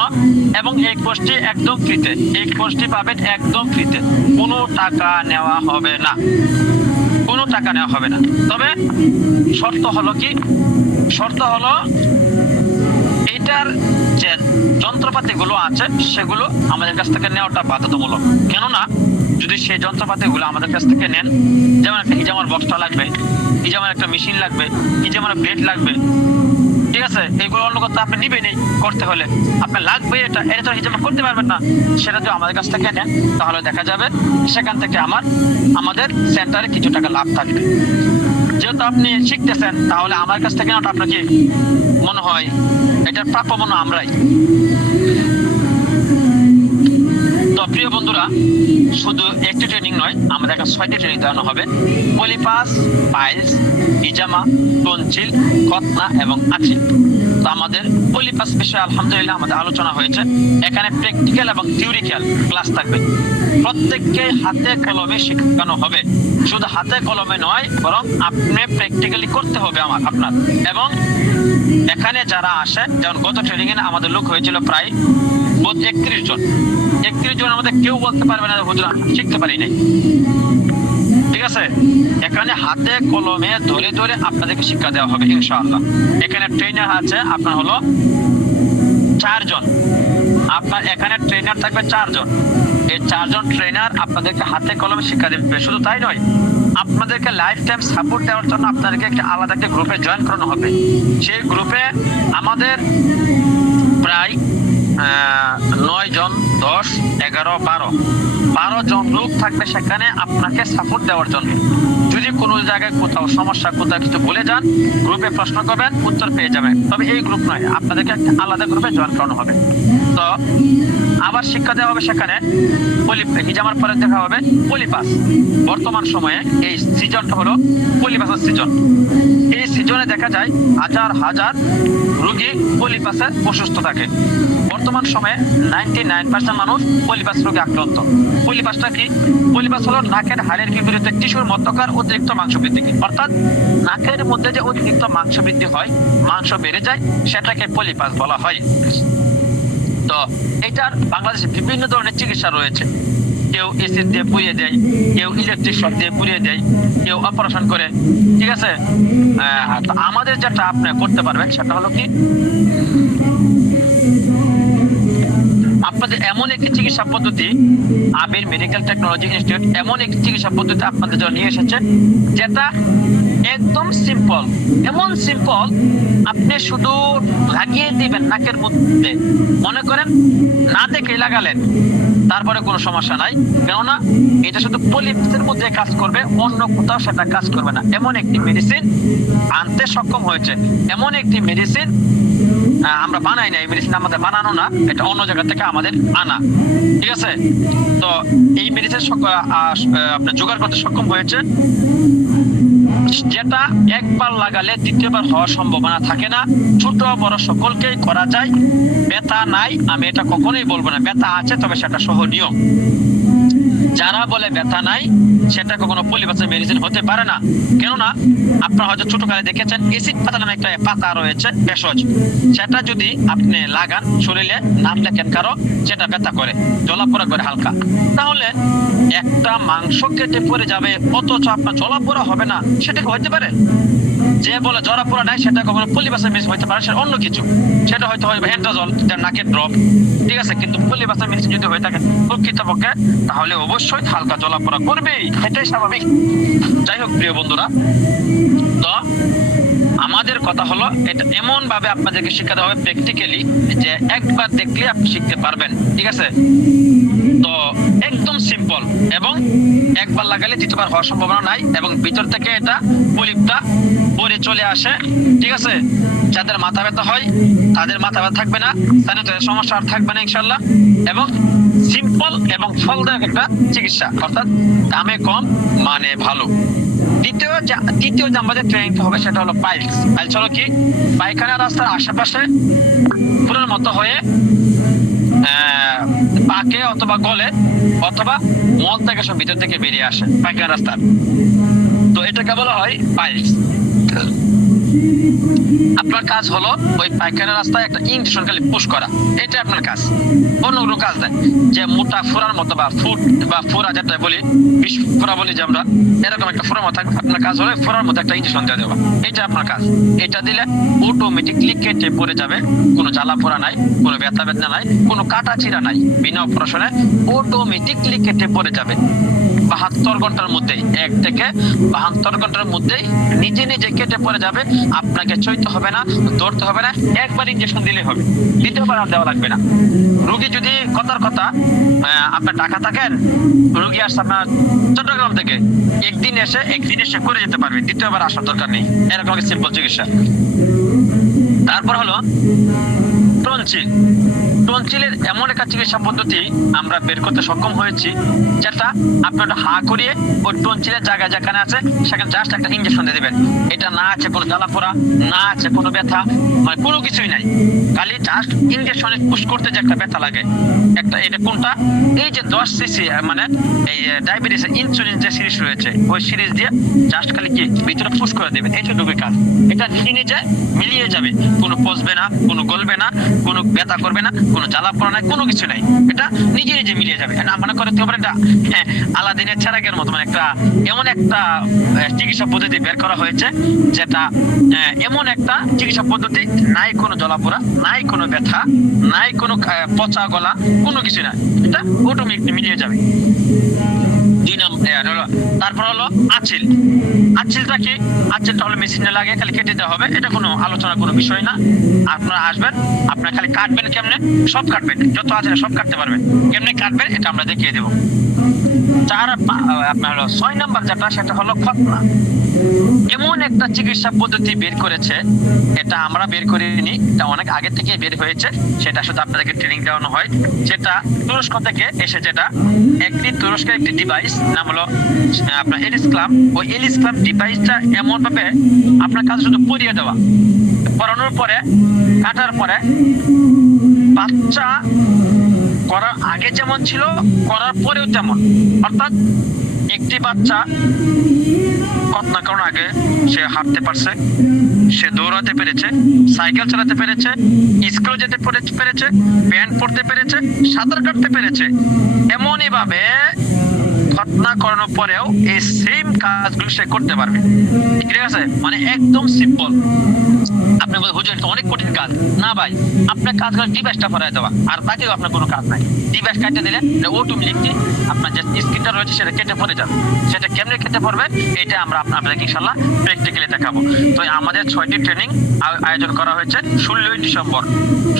এবং এই কোর্সটি একদম ফ্রিতে, এই কোর্সটি পাবেন একদম ফ্রিতে, কোনো টাকা নেওয়া হবে না, কোনো টাকা নেওয়া হবে না। তবে শর্ত হলো কি? শর্ত হলো এটার যে যন্ত্রপাতিগুলো আছে সেগুলো আমাদের কাছ থেকে নেওয়াটা বাধ্যতামূলক। কেননা যদি সেই যন্ত্রপাতিগুলো আমাদের কাছ থেকে নেন, যেমন একটা হিজামার বক্সটা লাগবে, হিজামার একটা মেশিন লাগবে, হিজামার ব্লেড লাগবে, ঠিক আছে, এগুলো অন্য কথা আপনি নিবেনই করতে হলে, আপনার লাগবে এটা, এটা তো হিজামা করতে পারবেন না। সেটা যদি আমাদের কাছ থেকে নেন তাহলে দেখা যাবে সেখান থেকে আমাদের সেন্টারে কিছু টাকা লাভ থাকবে। যেহেতু আপনি শিখতেছেন তাহলে আমার কাছ থেকে নেওয়াটা আপনার কি মনে হয় এটার প্রাপ্য মনে আমরাই। তো প্রিয় বন্ধুরা, শুধু একটি ট্রেনিং নয়, আমাদের কাছে 6টি ট্রেনিং দেওয়ানো হবে। পলিপাস, পাইলস, ইজামা, টনসিল, খতনা এবং আঁচি। তো আমাদের পলিপাস বিষয়ে আলহামদুলিল্লাহ আমাদের আলোচনা হয়েছে। এখানে প্র্যাকটিক্যাল এবং থিওরিক্যাল ক্লাস থাকবে, প্রত্যেককে হাতে কলমে শেখানো হবে। শুধু হাতে কলমে নয়, বরং আপনি প্র্যাকটিক্যালি করতে হবে আপনার। এবং এখানে যারা আসে, যেমন গত ট্রেনিং এ আমাদের লোক হয়েছিল প্রায় 31 জন। 31 জন আমাদের কেউ বলতে পারবে না হুজুর শিখতে পারি নাই। ঠিক আছে, এখানে হাতে কলমে ধরে ধরে আপনাদেরকে শিক্ষা দেওয়া হবে ইনশাআল্লাহ। এখানে ট্রেনার আছে আপনার হলো 4 জন। আপনার এখানে ট্রেনার থাকবে 4 জন। এই 4 জন ট্রেনার আপনাদেরকে হাতে কলমে শিক্ষা দেবে। শুধু তাই নয়, আপনাদেরকে লাইফ টাইম সাপোর্ট দেওয়ার জন্য আপনাদেরকে একটা আলাদা একটা গ্রুপে জয়েন করানো হবে। সেই গ্রুপে আমাদের প্রায় 9 জন, 10, 11, 12 জন লোক থাকবে সেখানে আপনাকে সাপোর্ট দেওয়ার জন্য। যদি কোনো জায়গায় কোথাও সমস্যা, কোথাও কিছু বলে যান, গ্রুপে প্রশ্ন করবেন, উত্তর পেয়ে যাবেন। তবে এই গ্রুপ নয়, আপনাদেরকে একটা আলাদা গ্রুপে জয়েন করানো হবে। তো আবার শিক্ষা দেওয়া হবে সেখানে হিজামার পরে দেখা হবে পলিপাস। বর্তমান সময়ে এই সিজনটা হলো পলিপাসের সিজন। এই সিজনে দেখা যায় হাজার হাজার রোগী পলিপাসে অসুস্থ থাকে। বর্তমান সময়ে 99% মানুষ পলিপাস রোগে আক্রান্ত। পলিপাসটা কি? পলিপাস হলো নাকের হাড়ের বিপরীতে টিস্যুর মধ্যকার অতিরিক্ত মাংস বৃদ্ধি, অর্থাৎ নাকের মধ্যে যে অতিরিক্ত মাংস বৃদ্ধি হয়, মাংস বেড়ে যায়, সেটাকে পলিপাস বলা হয়। তো এটার বাংলাদেশে বিভিন্ন ধরনের চিকিৎসা রয়েছে। কেউ এসিড দিয়ে পুড়িয়ে দেয়, কেউ ইলেকট্রিক শক দিয়ে পুড়িয়ে দেয়, কেউ অপারেশন করে। ঠিক আছে, তো আমাদের যেটা আপনি করতে পারবেন সেটা হলো কি, আপনাদের এমন একটি চিকিৎসা পদ্ধতি, আবির মেডিকেল টেকনোলজি ইনস্টিটিউট এমন একটি চিকিৎসা পদ্ধতি আপনাদের জন্য নিয়ে এসেছে, যেটা একদম সিম্পল। এমন সিম্পল, আপনি শুধু লাগিয়ে দিবেন নাকের মধ্যে, মনে করেন না দেখে লাগালেন, তারপরে কোনো সমস্যা নাই। কেননা এটা শুধু পলিপাসের মধ্যে কাজ করবে, অন্য কোথাও সেটা কাজ করবে না। এমন একটি মেডিসিন আনতে সক্ষম হয়েছে। এমন একটি মেডিসিন আমরা বানাই না, এই মেডিসিন আমাদের বানানো না, এটা অন্য জায়গা থেকে আমাদের আনা। ঠিক আছে, তো এই মেডিসিন আপনার জোগাড় করতে সক্ষম হয়েছে, যেটা একবার লাগালে দ্বিতীয়বার হওয়ার সম্ভাবনা থাকে না। ছোট বড় সকলকেই করা যায়। ব্যথা নাই, আমি এটা কখনোই বলবো না। ব্যথা আছে, তবে সেটা সহনীয়। যারা বলে ব্যথা নাই, সেটা কখনো পলিপাসের মেডিসিন হতে পারে না। কেননা আপনারা হয়তো ছোটকালে দেখেছেন এসিড পাতা নামে একটা পাতা রয়েছে, ভেষজ। সেটা যদি আপনি লাগান শরীরে, নাম দেখেন কারো, সেটা ব্যথা করে, জ্বলাপোড়া করে হালকা, তাহলে একটা মাংস কেটে পড়ে যাবে, অথচ আপনার জ্বলাপোড়া হবে না, সেটা হইতে পারে? যে বলে জ্বলাপোড়া নাই, সেটা কখনো পলিপাসের মেডিসিন হইতে পারে, সেটা অন্য কিছু। সেটা হয়তো হবে হ্যান্ড্রাজল, নাকের ড্রপ। ঠিক আছে, কিন্তু পলিপাসের মেডিসিন যদি হয়ে থাকে প্রকৃতপক্ষে, তাহলে অবশ্যই হালকা জ্বলাপোড়া করবেই, এটাই স্বাভাবিক। যাই হোক প্রিয় বন্ধুরা, তো আমাদের কথা হলো এটা এমন ভাবে আপনাদেরকে শিক্ষা দেওয়া হবে প্র্যাকটিক্যালি, যে একবার দেখলে আপনি শিখতে পারবেন। ঠিক আছে, তো একদম সিম্পল, এবং একবার লাগালে দ্বিতীয়বার হওয়ার সম্ভাবনা নাই, এবং ভিতর থেকে এটা পলিপটা পরে চলে আসে। ঠিক আছে, যাদের মাথা ব্যথা হয় তাদের মাথা ব্যথা থাকবে না, তাদের সমস্যা আর থাকবে না ইনশাল্লাহ। এবং সিম্পল এবং ফলদায়ক একটা চিকিৎসা, অর্থাৎ দামে কম, মানে ভালো। দ্বিতীয় যে আমাদের ট্রেনিং হবে সেটা হলো পাইলস। পাইলস হলো কি? পায়খানা রাস্তার আশেপাশে পুরোর মতো হয়ে পাকে অথবা গলে অথবা মল থেকে সব ভিতর থেকে বেরিয়ে আসে পায়খানা রাস্তার, তো এটাকে বলা হয় পাইলস। আপনার কাজ হলো ওই পায়খানা রাস্তায় একটা ইনজেকশন খালি পুশ করা, এটা আপনার কাজ। অন্য কোনো কাজ নাই। যে মোটা ফোড়ার মতো বা ফুট বা ফোড়া যেটা বলি, বিষ ফোড়া বলি যে আমরা, এরকম একটা ফোড়ার মতো থাকবে, আপনার কাজ হলো ফোড়ার মধ্যে একটা ইনজেকশন দিয়ে দেওয়া, এটা আপনার কাজ। এটা দিলে অটোমেটিকলি কেটে পড়ে যাবে, কোনো জ্বালা পোড়া নাই, কোনো ব্যথা বেদনা নাই, কোনো কাটা চিরা নাই, বিনা অপারেশনে অটোমেটিকলি কেটে পড়ে যাবে। 72 ঘন্টার মধ্যেই, 1 থেকে 72 ঘন্টার মধ্যেই নিজে নিজে কেটে পড়ে যাবে। আপনাকে চইতে হবে না, দৌড়তে হবে না, একবার ইনজেকশন দিলেই হবে, দ্বিতীয়বার আর দেওয়া লাগবে না। রোগী যদি কথার কথা আপনার ঢাকা থাকেন, রোগী আসছে আপনার চট্টগ্রাম থেকে, একদিন এসে করে যেতে পারবে, দ্বিতীয়বার আসার দরকার নেই। এরকম সিম্পল চিকিৎসা। তারপর হলো টনসিল। টনসিলের এমন একটা চিকিৎসা পদ্ধতি আমরা বের করতে সক্ষম হয়েছি, যেটা আপনার হা করিয়ে ওই টনসিলের জায়গায় যেখানে আছে সেখানে জাস্ট একটা ইনজেকশন দিয়ে দিবেন। এটা না আছে কোনো জ্বালা পোড়া, না আছে কোনো ব্যথা, মানে কোনো কিছুই নাই, খালি জাস্ট ইনজেকশনে পুশ করতে যে একটা ব্যথা লাগে একটা। এটা কোনটা? এই যে 10 সিসি মানে এই ডায়াবেটিস ইনসুলিন যে সিরিজ রয়েছে ওই সিরিজ দিয়ে জাস্ট খালি কি ভিতরে পুশ করে দেবেন, এইটুকুই কাজ। এটা নিজে নিজে মিলিয়ে যাবে, কোনো পচবে না, কোনো গলবে না, কোনো ব্যথা করবে না, কোনো জ্বালা পোড়া নাই, কোনো কিছু নাই, এটা নিজে নিজে মিলিয়ে যাবে। না মনে করতে পারে এটা আলাদিনের চেরাগের মতো, মানে একটা এমন একটা চিকিৎসা পদ্ধতি বের করা হয়েছে যেটা এমন একটা চিকিৎসা পদ্ধতি, নাই কোনো জ্বালা পোড়া, নাই কোনো ব্যথা, নাই কোনো পচা গলা, কোনো কিছু না, এটা অটোমেটিক মিলিয়ে যাবে। তারপর হলো আঁচিল। আঁচিলটা কি? আঁচিলটা হলো মেশিনে লাগে, খালি কেটে দেওয়া হবে, এটা কোনো আলোচনার কোনো বিষয় না। আপনারা আসবেন, আপনারা খালি কাটবেন কেমনে, সব কাটবেন, যত আছে সব কাটতে পারবেন, কেমনে কাটবেন এটা আমরা দেখিয়ে দেবো। আপনার হলো 6 নাম্বার যেটা, সেটা হলো খতনা। এমন একটা চিকিৎসা পদ্ধতি বের করেছে, এটা আমরা বের করিনি, এটা অনেক আগে থেকে বের হয়েছে, সেটা শুধু আপনাদেরকে ট্রেনিং দেওয়ানো হয়। সেটা তুরস্ক থেকে এসে, যেটা একটি তুরস্কের একটি ডিভাইস, নাম হলো আপনার এলিস ক্লাব। ওই এলিস ক্লাব ডিভাইসটা এমন ভাবে আপনার কাছে শুধু পরিয়ে দেওয়া, পরানোর পরে কাটার পরে বাচ্চা করার আগে যেমন ছিল করার পরেও তেমন। অর্থাৎ একটি বাচ্চা খতনা করার আগে সে হাঁটতে পারছে, সে দৌড়াতে পেরেছে, সাইকেল চালাতে পেরেছে, স্কুলে যেতে পেরেছে, প্যান্ট পরতে পেরেছে, সাঁতার কাটতে পেরেছে। এমনই ভাবে খতনা করানোর পরেও এই সেম কাজগুলো সে করতে পারবে। ঠিক আছে, মানে একদম সিম্পল। আপনি বলতে হুজুর এটা অনেক কঠিন কাজ। না ভাই, আপনার কাজ করে ডিভাইসটা ফরায় দেওয়া, আর বাকি আপনার কোনো কাজ নাই। ডিভাইস কাটতে দিলে অটোমেটিকলি আপনার যে স্ক্রিনটা রয়েছে সেটা কেটে পড়ে যাবে। সেটা কেমনে কেটে পড়বে এটা আমরা আপনাদেরকে ইনশাআল্লাহ প্র্যাকটিক্যালি দেখাবো। তো আমাদের 6টি ট্রেনিং আয়োজন করা হয়েছে 16ই ডিসেম্বর।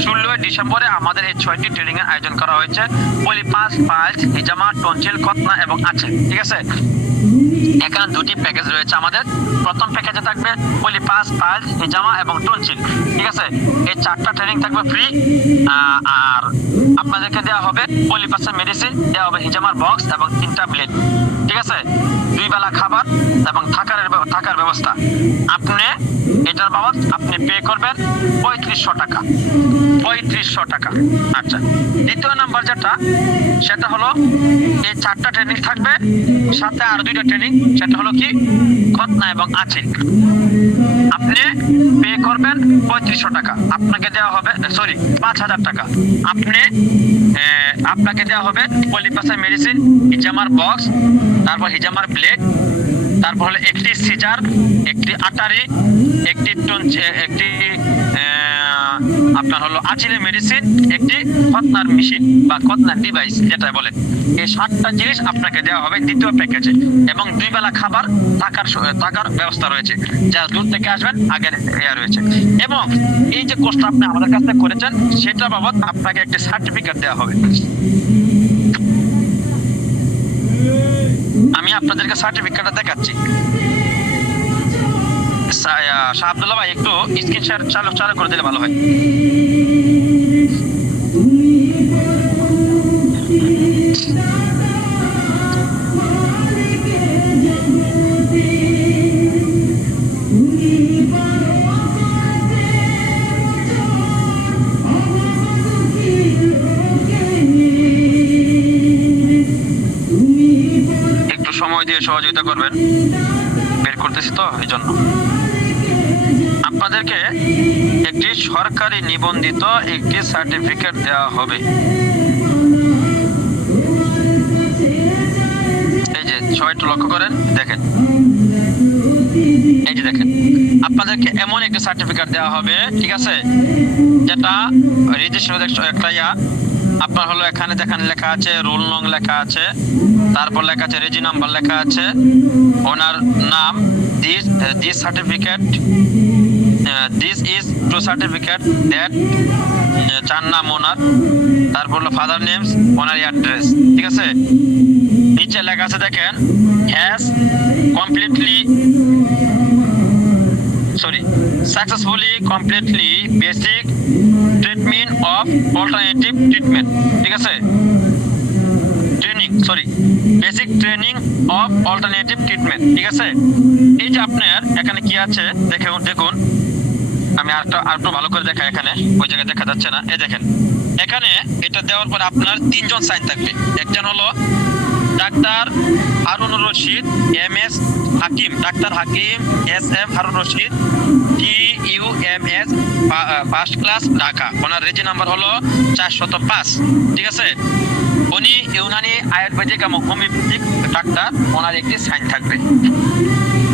16ই ডিসেম্বরে আমাদের এই 6টি ট্রেনিং এর আয়োজন করা হয়েছে পলিপাস, পাইলস, হিজামা, টনসিল, খতনা এবং আঁচিল। ঠিক আছে, এখানে 2টি প্যাকেজ রয়েছে আমাদের। প্রথম প্যাকেজে থাকবে পলিপাস, পাইলস, হিজামা এবং টনসিল। ঠিক আছে, এই 4টা ট্রেনিং থাকবে ফ্রি। আর আপনাদেরকে দেওয়া হবে পলিপাসের মেডিসিন, দেওয়া হবে হিজামার বক্স এবং 3টা ব্লেড। ঠিক আছে, 2 বেলা খাবার এবং থাকার ব্যবস্থা। আপনি এটার বাবদ আপনি পে করবেন 3500 টাকা। 3500 টাকা। আচ্ছা, দ্বিতীয় নাম্বার যেটা, সেটা হলো এই 4টা ট্রেনিং থাকবে, সাথে আর 2টা ট্রেনিং, সেটা হলো কি খতনা এবং আঁচিল। আপনি পে করবেন 3500 টাকা, আপনাকে দেওয়া হবে 5000 টাকা। আপনাকে দেওয়া হবে পলিপাসের মেডিসিন, হিজামার বক্স, তারপর হিজামার ব্লেড, তারপর হলো একটি সিজার, একটি আটারি, একটি আপনার হলো আঁচিলের মেডিসিন, একটি খতনার মেশিন বা খতনার ডিভাইস যেটা বলে। এই 7টা জিনিস আপনাকে দেওয়া হবে দ্বিতীয় প্যাকেজে, এবং 2 বেলা খাবার, থাকার ব্যবস্থা রয়েছে। যারা দূর থেকে আসবেন আগের রয়েছে। এবং এই যে কোর্সটা আপনি আমাদের কাছ থেকে করেছেন, সেটা বাবদ আপনাকে একটি সার্টিফিকেট দেওয়া হবে। আমি আপনাদেরকে সার্টিফিকেটটা দেখাচ্ছি। শাহ আব্দুল্লাহ ভাই একটু স্ক্রিন শেয়ার চালু করে দিলে ভালো হয়। একটু সময় দিয়ে সহযোগিতা করবেন, বের করতেছি তো এই জন্য। আপনাদেরকে একটি সরকারি নিবন্ধিত একটি সার্টিফিকেট দেওয়া হবে। এই যে ছয়টা লক্ষ্য করেন, দেখেন, এই যে দেখেন, আপনাদেরকে এমন একটা সার্টিফিকেট দেওয়া হবে, ঠিক আছে, যেটা রেজিস্ট্রেশন একটা আপনার হলো এখানে দেখেন লেখা আছে রোল নং লেখা আছে, তারপর লেখা আছে রেজি নাম্বার লেখা আছে, ওনার নাম, this certificate, this is to certificate that, 4 নাম ওনার, তারপর হলো ফাদার নেমস, ওনার অ্যাড্রেস। ঠিক আছে, নিচে লেখা আছে দেখেন has completely successfully completely basic treatment of alternative treatment, ঠিক আছে, basic training of alternative treatment, ঠিক আছে। এই যে আপনার এখানে কি আছে দেখুন, আমি আরেকটু ভালো করে দেখাই, এখানে ওই জায়গায় দেখা যাচ্ছে না, এই দেখেন এখানে এটা দেওয়ার পর আপনার তিনজন সাইন থাকবে। একজন হলো doctor Harunur Rashid MS Hakim, doctor Hakim SM Harun Rashid DUMS first class Dhaka, ওনার রেজি নাম্বার হলো 405, ঠিক আছে। উনি ইউনানি আয়ুর্বেদিক এবং হোমিওপ্যাথিক ডাক্তার, ওনার একটি সাইন থাকবে।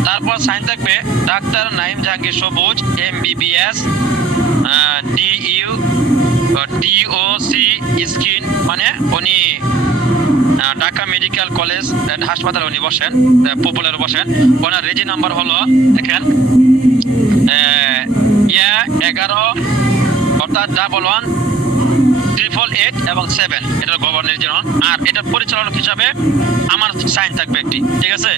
তারপর সাইন থাকবে ডাক্তার নাইম জাহাঙ্গীর সবুজ MBBS DOC স্কিন, মানে উনি ঢাকা মেডিকেল কলেজ এন্ড হাসপাতালে উনি বসেন, পপুলার বসেন। ওনার রেজি নাম্বার হলো দেখেন 11 অর্থাৎ 1188 এবং 7, এটা গভর্নর জেনারেল। আর এটার পরিচালক হিসাবে আমার সাইন থাকবে একটি, ঠিক আছে।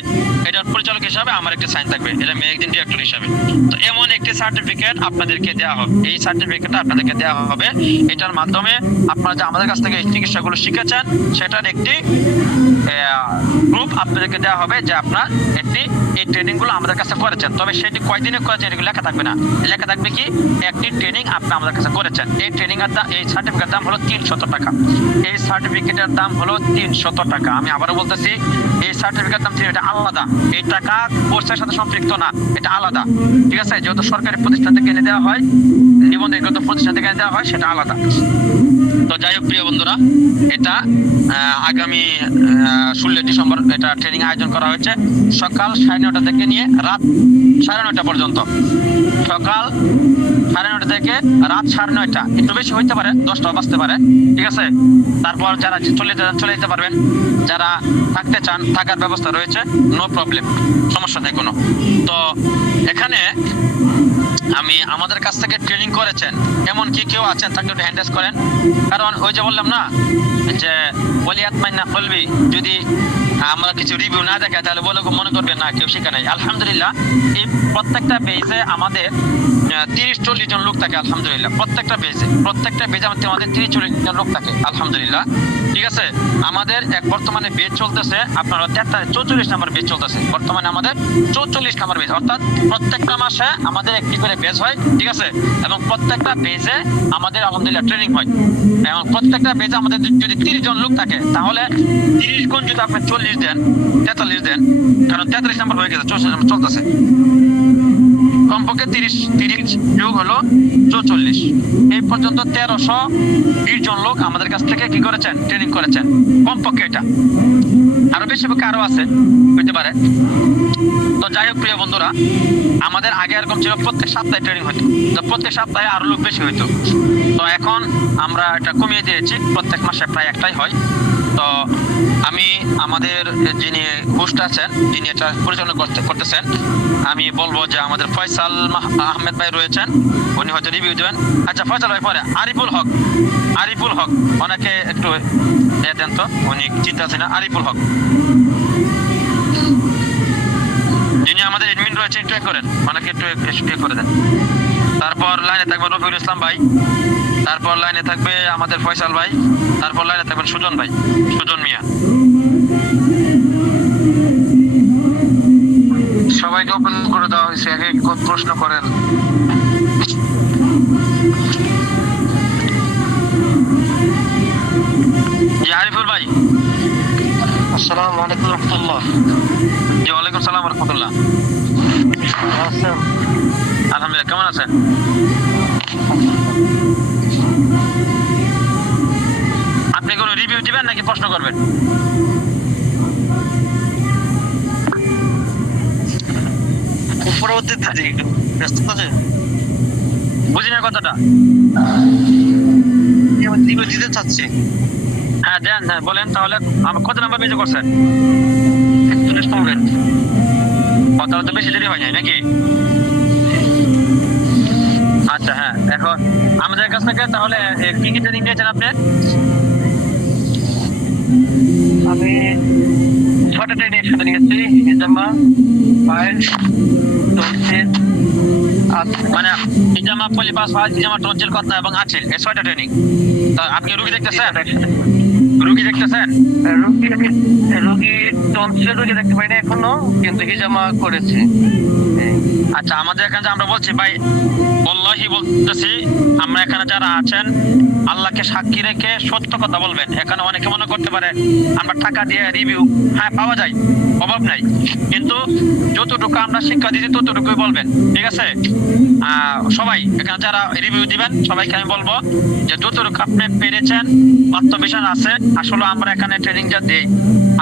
এটার পরিচালক হিসাবে আমার একটি সাইন থাকবে, এটা ম্যাগাজিন ডিরেক্টর হিসাবে। তো এমন একটি সার্টিফিকেট আপনাদেরকে দেওয়া হবে, এই সার্টিফিকেটটা আপনাদেরকে দেওয়া হবে। এটার মাধ্যমে আপনারা যে আমাদের কাছ থেকে এই চিকিৎসাগুলো শিখেছেন সেটার একটি প্রুফ আপনাদেরকে দেওয়া হবে যে আপনার এই ট্রেনিং গুলো আমাদের কাছে করেছেন। তবে সেটি কয়দিনে করেছেন এগুলো লেখা থাকবে না, লেখা থাকবে কি একটি ট্রেনিং আপনি আমাদের কাছে করেছেন। এই ট্রেনিং এর দাম, এই সার্টিফিকেটের দাম হলো 300 টাকা। এই সার্টিফিকেটের দাম হলো 300 টাকা। আমি আবারও বলতেছি, এই সার্টিফিকেটের দাম, এটা আলাদা, এই টাকা কোর্সের সাথে সম্পৃক্ত না, এটা আলাদা, ঠিক আছে। যেহেতু সরকারি প্রতিষ্ঠান থেকে এনে দেওয়া হয়, নিবন্ধিত প্রতিষ্ঠান থেকে এনে দেওয়া হয়, সেটা আলাদা। তো যাই হোক প্রিয় বন্ধুরা, এটা আগামী 16 ডিসেম্বর এটা ট্রেনিং আয়োজন করা হয়েছে, সকাল 9:30 থেকে নিয়ে রাত 9:30 পর্যন্ত। সকাল 9:30 থেকে রাত 9:30, একটু বেশি হইতে পারে, 10টাও বাজতে পারে, ঠিক আছে। তারপর যারা চলে যেতে পারবেন, যারা থাকতে চান থাকার ব্যবস্থা রয়েছে, নো প্রবলেম, সমস্যা নেই কোনো। তো এখানে আমি আমাদের কাছ থেকে ট্রেনিং করেছেন এমন কি কেউ আছেন, তাকে একটু হ্যান্ডেস করেন। কারণ ওই যে বললাম না যে ওলিয়াত মাইনা কলবি, যদি আমরা কিছু রিভিউ না দেখাই তাহলে মনে করবেন না কেউ শিখে নাই। আলহামদুলিল্লাহ এই প্রত্যেকটা পেজে আমাদের 30-40 জন লোক থাকে, আলহামদুলিল্লাহ। প্রত্যেকটা পেজে আমাদের 30-40 জন লোক থাকে, আলহামদুলিল্লাহ, ঠিক আছে। আমাদের বর্তমানে বেচ চলতেছে আপনার 44 নম্বর বেচ চলতেছে, বর্তমানে আমাদের 44 নম্বর বেচ, অর্থাৎ প্রত্যেকটা মাসে আমাদের একটি করে বেচ হয়, ঠিক আছে। এবং প্রত্যেকটা বেজে আমাদের আলহামদুলিল্লাহ ট্রেনিং হয়, এবং প্রত্যেকটা বেজে আমাদের যদি 30 জন লোক থাকে তাহলে 30 গুণ যদি আপনি 40 দেন, 43 দেন, কারণ 33 নম্বর হয়ে গেছে, 44 নম্বর চলতেছে, কমপক্ষে 30 যোগ হলো 44। এই পর্যন্ত 1320 জন লোক আমাদের কাছ থেকে কি করেছেন, ট্রেনিং করেছেন, কমপক্ষে। এটা আরো বেশি পক্ষে আরো আছে, হইতে পারে। তো যাই হোক প্রিয় বন্ধুরা, আমাদের আগে এরকম ছিল প্রত্যেক সপ্তাহে ট্রেনিং হতো, তো প্রত্যেক সপ্তাহে আরো লোক বেশি হইতো। তো এখন আমরা এটা কমিয়ে দিয়েছি, প্রত্যেক মাসে প্রায় একটাই হয়। তো আমি আমাদের যিনি হোস্ট আছেন, যিনি এটা পরিচালনা করতেছেন, আমি বলবো যে আমাদের ফয়সাল আহমেদ ভাই রয়েছেন, উনি হয়তো রিভিউ দেবেন। আচ্ছা ফয়সাল ভাই পরে আরিফুল হক ওনাকে একটু দেন তো, উনি চিন্তা আছে না, আরিফুল হক যিনি আমাদের এডমিন রয়েছে, একটু করেন, ওনাকে একটু করে দেন। তারপর লাইনে থাকবে রফিকুল ইসলাম ভাই, তারপর লাইনে থাকবে আমাদের ফয়সাল ভাই, তারপর লাইনে থাকবেন সুজন মিয়া। সবাইকে ওপেন করে দেওয়া হয়েছে, এক এক প্রশ্ন করেন। আরিফুল ভাই, আসসালামু আলাইকুম রহমতুল্লাহ। জি ওয়ালাইকুম সালাম রহমতুল্লাহ। আলহামদুলিল্লাহ, কেমন আছেন? আপনি কোনো রিভিউ দিবেন নাকি প্রশ্ন করবেন? পরবর্তীতে বুঝি না কথাটা, দিতে চাচ্ছি। হ্যাঁ দেন, হ্যাঁ বলেন তাহলে। কত নাম্বার পেজে করছেন? 41 নম্বর। তাহলে তো বেশি দেরি হয় নাই নাকি? আচ্ছা হ্যাঁ, এখন আমাদের কাছ থেকে তাহলে কি কি ট্রেনিং নিয়েছেন আপনি? আমি 6টা ট্রেনিং একসাথে নিয়েছি, হিজামা, ফাইল, টনসিল মানে হিজামা পলিপাস ফাজ হিজামা টনসিল কতনা এবং আচিল এই 6টা ট্রেনিং। তো আপনি রোগী দেখতেছেন? রোগী দেখতেছেন? রোগী টনসিলের রোগী দেখতে পাই না এখনো, কিন্তু হিজামা করেছি। আচ্ছা, আমাদের এখানে আমরা বলছি ভাই, আল্লাহি বলতেছি, আমরা এখানে যারা আছেন আল্লাহকে সাক্ষী রেখে সত্য কথা বলবেন। এখানে অনেকে মনে করতে পারে আমরা টাকা দিয়ে রিভিউ, হ্যাঁ পাওয়া যায়, অভাব নাই, কিন্তু যতটুকু আমরা শিক্ষা দিচ্ছি ততটুকুই বলবেন, ঠিক আছে? সবাই এখানে যারা রিভিউ দিবেন সবাইকে আমি বলবো যে যতটুকু আপনি পেরেছেন, আত্মবিশ্বাস আছে। আসলে আমরা এখানে ট্রেনিং যা দেই,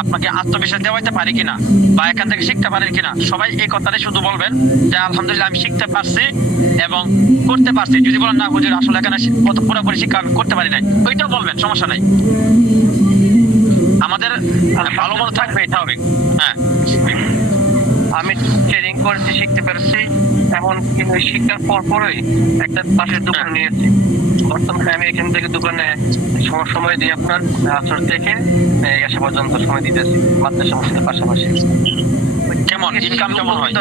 আপনাকে আত্মবিশ্বাস দেওয়াইতে পারি কিনা বা এখান থেকে শিখতে পারেন কিনা, সবাই এই কথাটাই শুধু বলবেন যে আলহামদুলিল্লাহ আমি শিখতে পারছি এবং করতে পারছি। যদি বলেন না হুজুর আসলে এখানে পুরোপুরি শিক্ষা আমি করতে পারি নাই, ওইটাও বলবেন, সমস্যা নাই। আমাদের ভালো মতো থাকবে, এটা হবে। হ্যাঁ, আমি ট্রেনিং করেছি, শিখতে পেরেছি, এমন কিন্তু শিক্ষার পরই একটা পাশের দোকান নিয়েছি। বর্তমানে আমি এখান থেকে দোকানে সময় দিই আপনার আসর থেকে আসা পর্যন্ত সময় দিতেছি, মাদ্রাসা মসজিদের পাশাপাশি। কেমন ইনকাম কেমন হয়?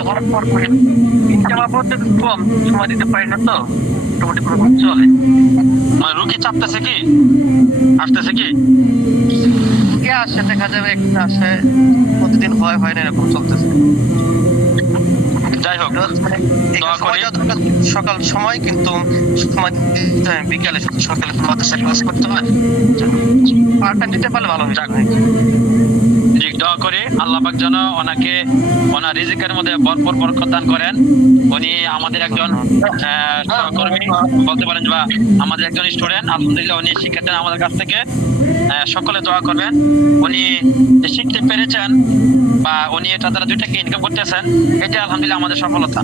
ইনকাম বলতে কম, সময় দিতে পারি না তো, মোটামুটি প্রবলেম চলে। রুগী চাপতেছে কি, আসতেছে কি? কে আসে দেখা যাবে, একটা আসে, প্রতিদিন হয় না, এরকম চলতেছে। যাই হোক, সকাল সময় কিন্তু বিকালে, শুধু সকালে মাদ্রাসায় ক্লাস করতে হয়, পার্টটা দিতে পারলে ভালো হয়। দোয়া করি আল্লাহ পাক যেন ওনাকে ওনার রিজিকের মধ্যে ভরপুর বরকত দান করেন। উনি আমাদের একজন সহকর্মী বলতে পারেন, বা আমাদের একজন স্টুডেন্ট। আলহামদুলিল্লাহ উনি শিক্ষার্থী আমাদের কাছ থেকে, সকলে দোয়া করবেন। উনি শিখতে পেরেছেন বা উনি এটা দ্বারা 2 টাকা ইনকাম করতেছেন, এটা আলহামদুলিল্লাহ আমাদের সফলতা।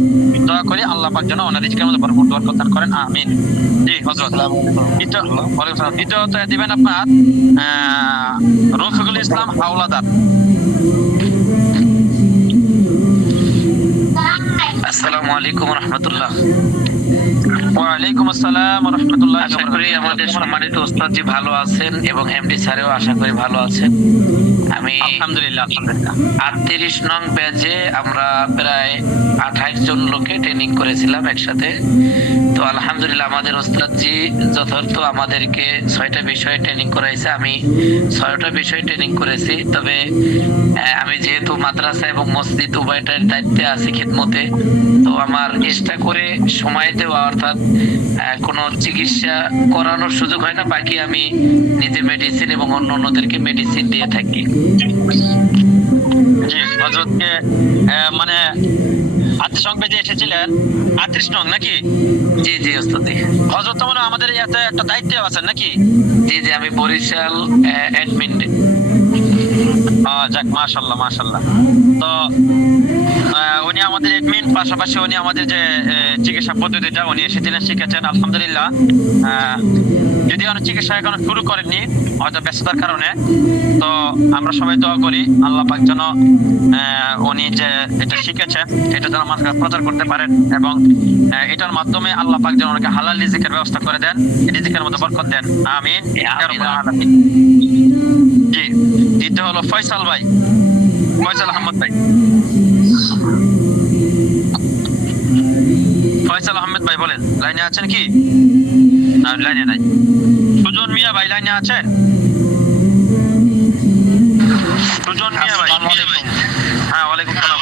দোয়া করি আল্লাহ পাক যেন ওনার রিজিকের মধ্যে ভরপুর বরকত দান করেন, আমিন। জি হযরত দ্বিতীয়ত দিবেন আপনার রফিকুল ইসলাম হাওলাদার। আসসালামু আলাইকুম রাহমাতুল্লাহ। ওয়ালাইকুম আসসালাম ওয়া রাহমাতুল্লাহি ওয়া আশা করি বারাকাতুহু। আমাদের সম্মানিত ওস্তাদজি ভালো আছেন এবং এমডি স্যারও আশা করি ভালো আছেন। আমি আলহামদুলিল্লাহ 38 নং ব্যাচে আমরা প্রায় 28 জন লোকে ট্রেনিং করেছিলাম একসাথে। তো আলহামদুলিল্লাহ আমাদের ওস্তাদজি যথার্থ আমাদেরকে 6টা বিষয়ে ট্রেনিং করাইছে। আমি 6টা বিষয়ে ট্রেনিং করেছি। তবে আমি যেহেতু মাদ্রাসা এবং মসজিদ উভয়টার দায়িত্বে আছি, খিদমতে, তো আমার চেষ্টা করে সময় দেওয়া, অর্থাৎ কোনো চিকিৎসা করানোর সুযোগ হয় না, বাকি আমি নিজে মেডিসিন এবং অন্যদেরকে মেডিসিন দিয়ে থাকি। জি হযরতকে মানে আত্মসংবেদে এসেছিলেন 38 নং নাকি? জি জি ওস্তাদ। হযরত মানে আমাদের ইয়াতে একটা দায়িত্বে আছেন নাকি? জি জি, আমি বরিশাল অ্যাডমিন। যাক, মাশাআল্লাহ মাশাআল্লাহ। তো উনি আমাদের এডমিন, পাশাপাশি উনি আমাদের যে চিকিৎসা পদ্ধতিটা উনি এসেছিলেন, শিখেছেন আলহামদুলিল্লাহ। যদিও উনি চিকিৎসা এখনো শুরু করেননি, হয়তো ব্যস্ততার কারণে। তো আমরা সবাই দোয়া করি আল্লাহ পাক যেন উনি যে এটা শিখেছেন এটা যেন মানুষকে প্রচার করতে পারেন, এবং এটার মাধ্যমে আল্লাহ পাক যেন ওনাকে হালাল রিজিকের ব্যবস্থা করে দেন, রিজিকের মধ্যে বরকত দেন, আমিন ইয়া রাব্বাল আলামিন। জি, দ্বিতীয় হলো ফয়সাল ভাই, ফয়সাল আহমদ ভাই। ফয়সাল আহমেদ ভাই বলেন, লাইনে আছেন কি? না, লাইনে নাই। সুজন মিয়া ভাই লাইনে আছেন? সুজন মিয়া ভাই। হ্যাঁ, ওয়ালাইকুম সালাম।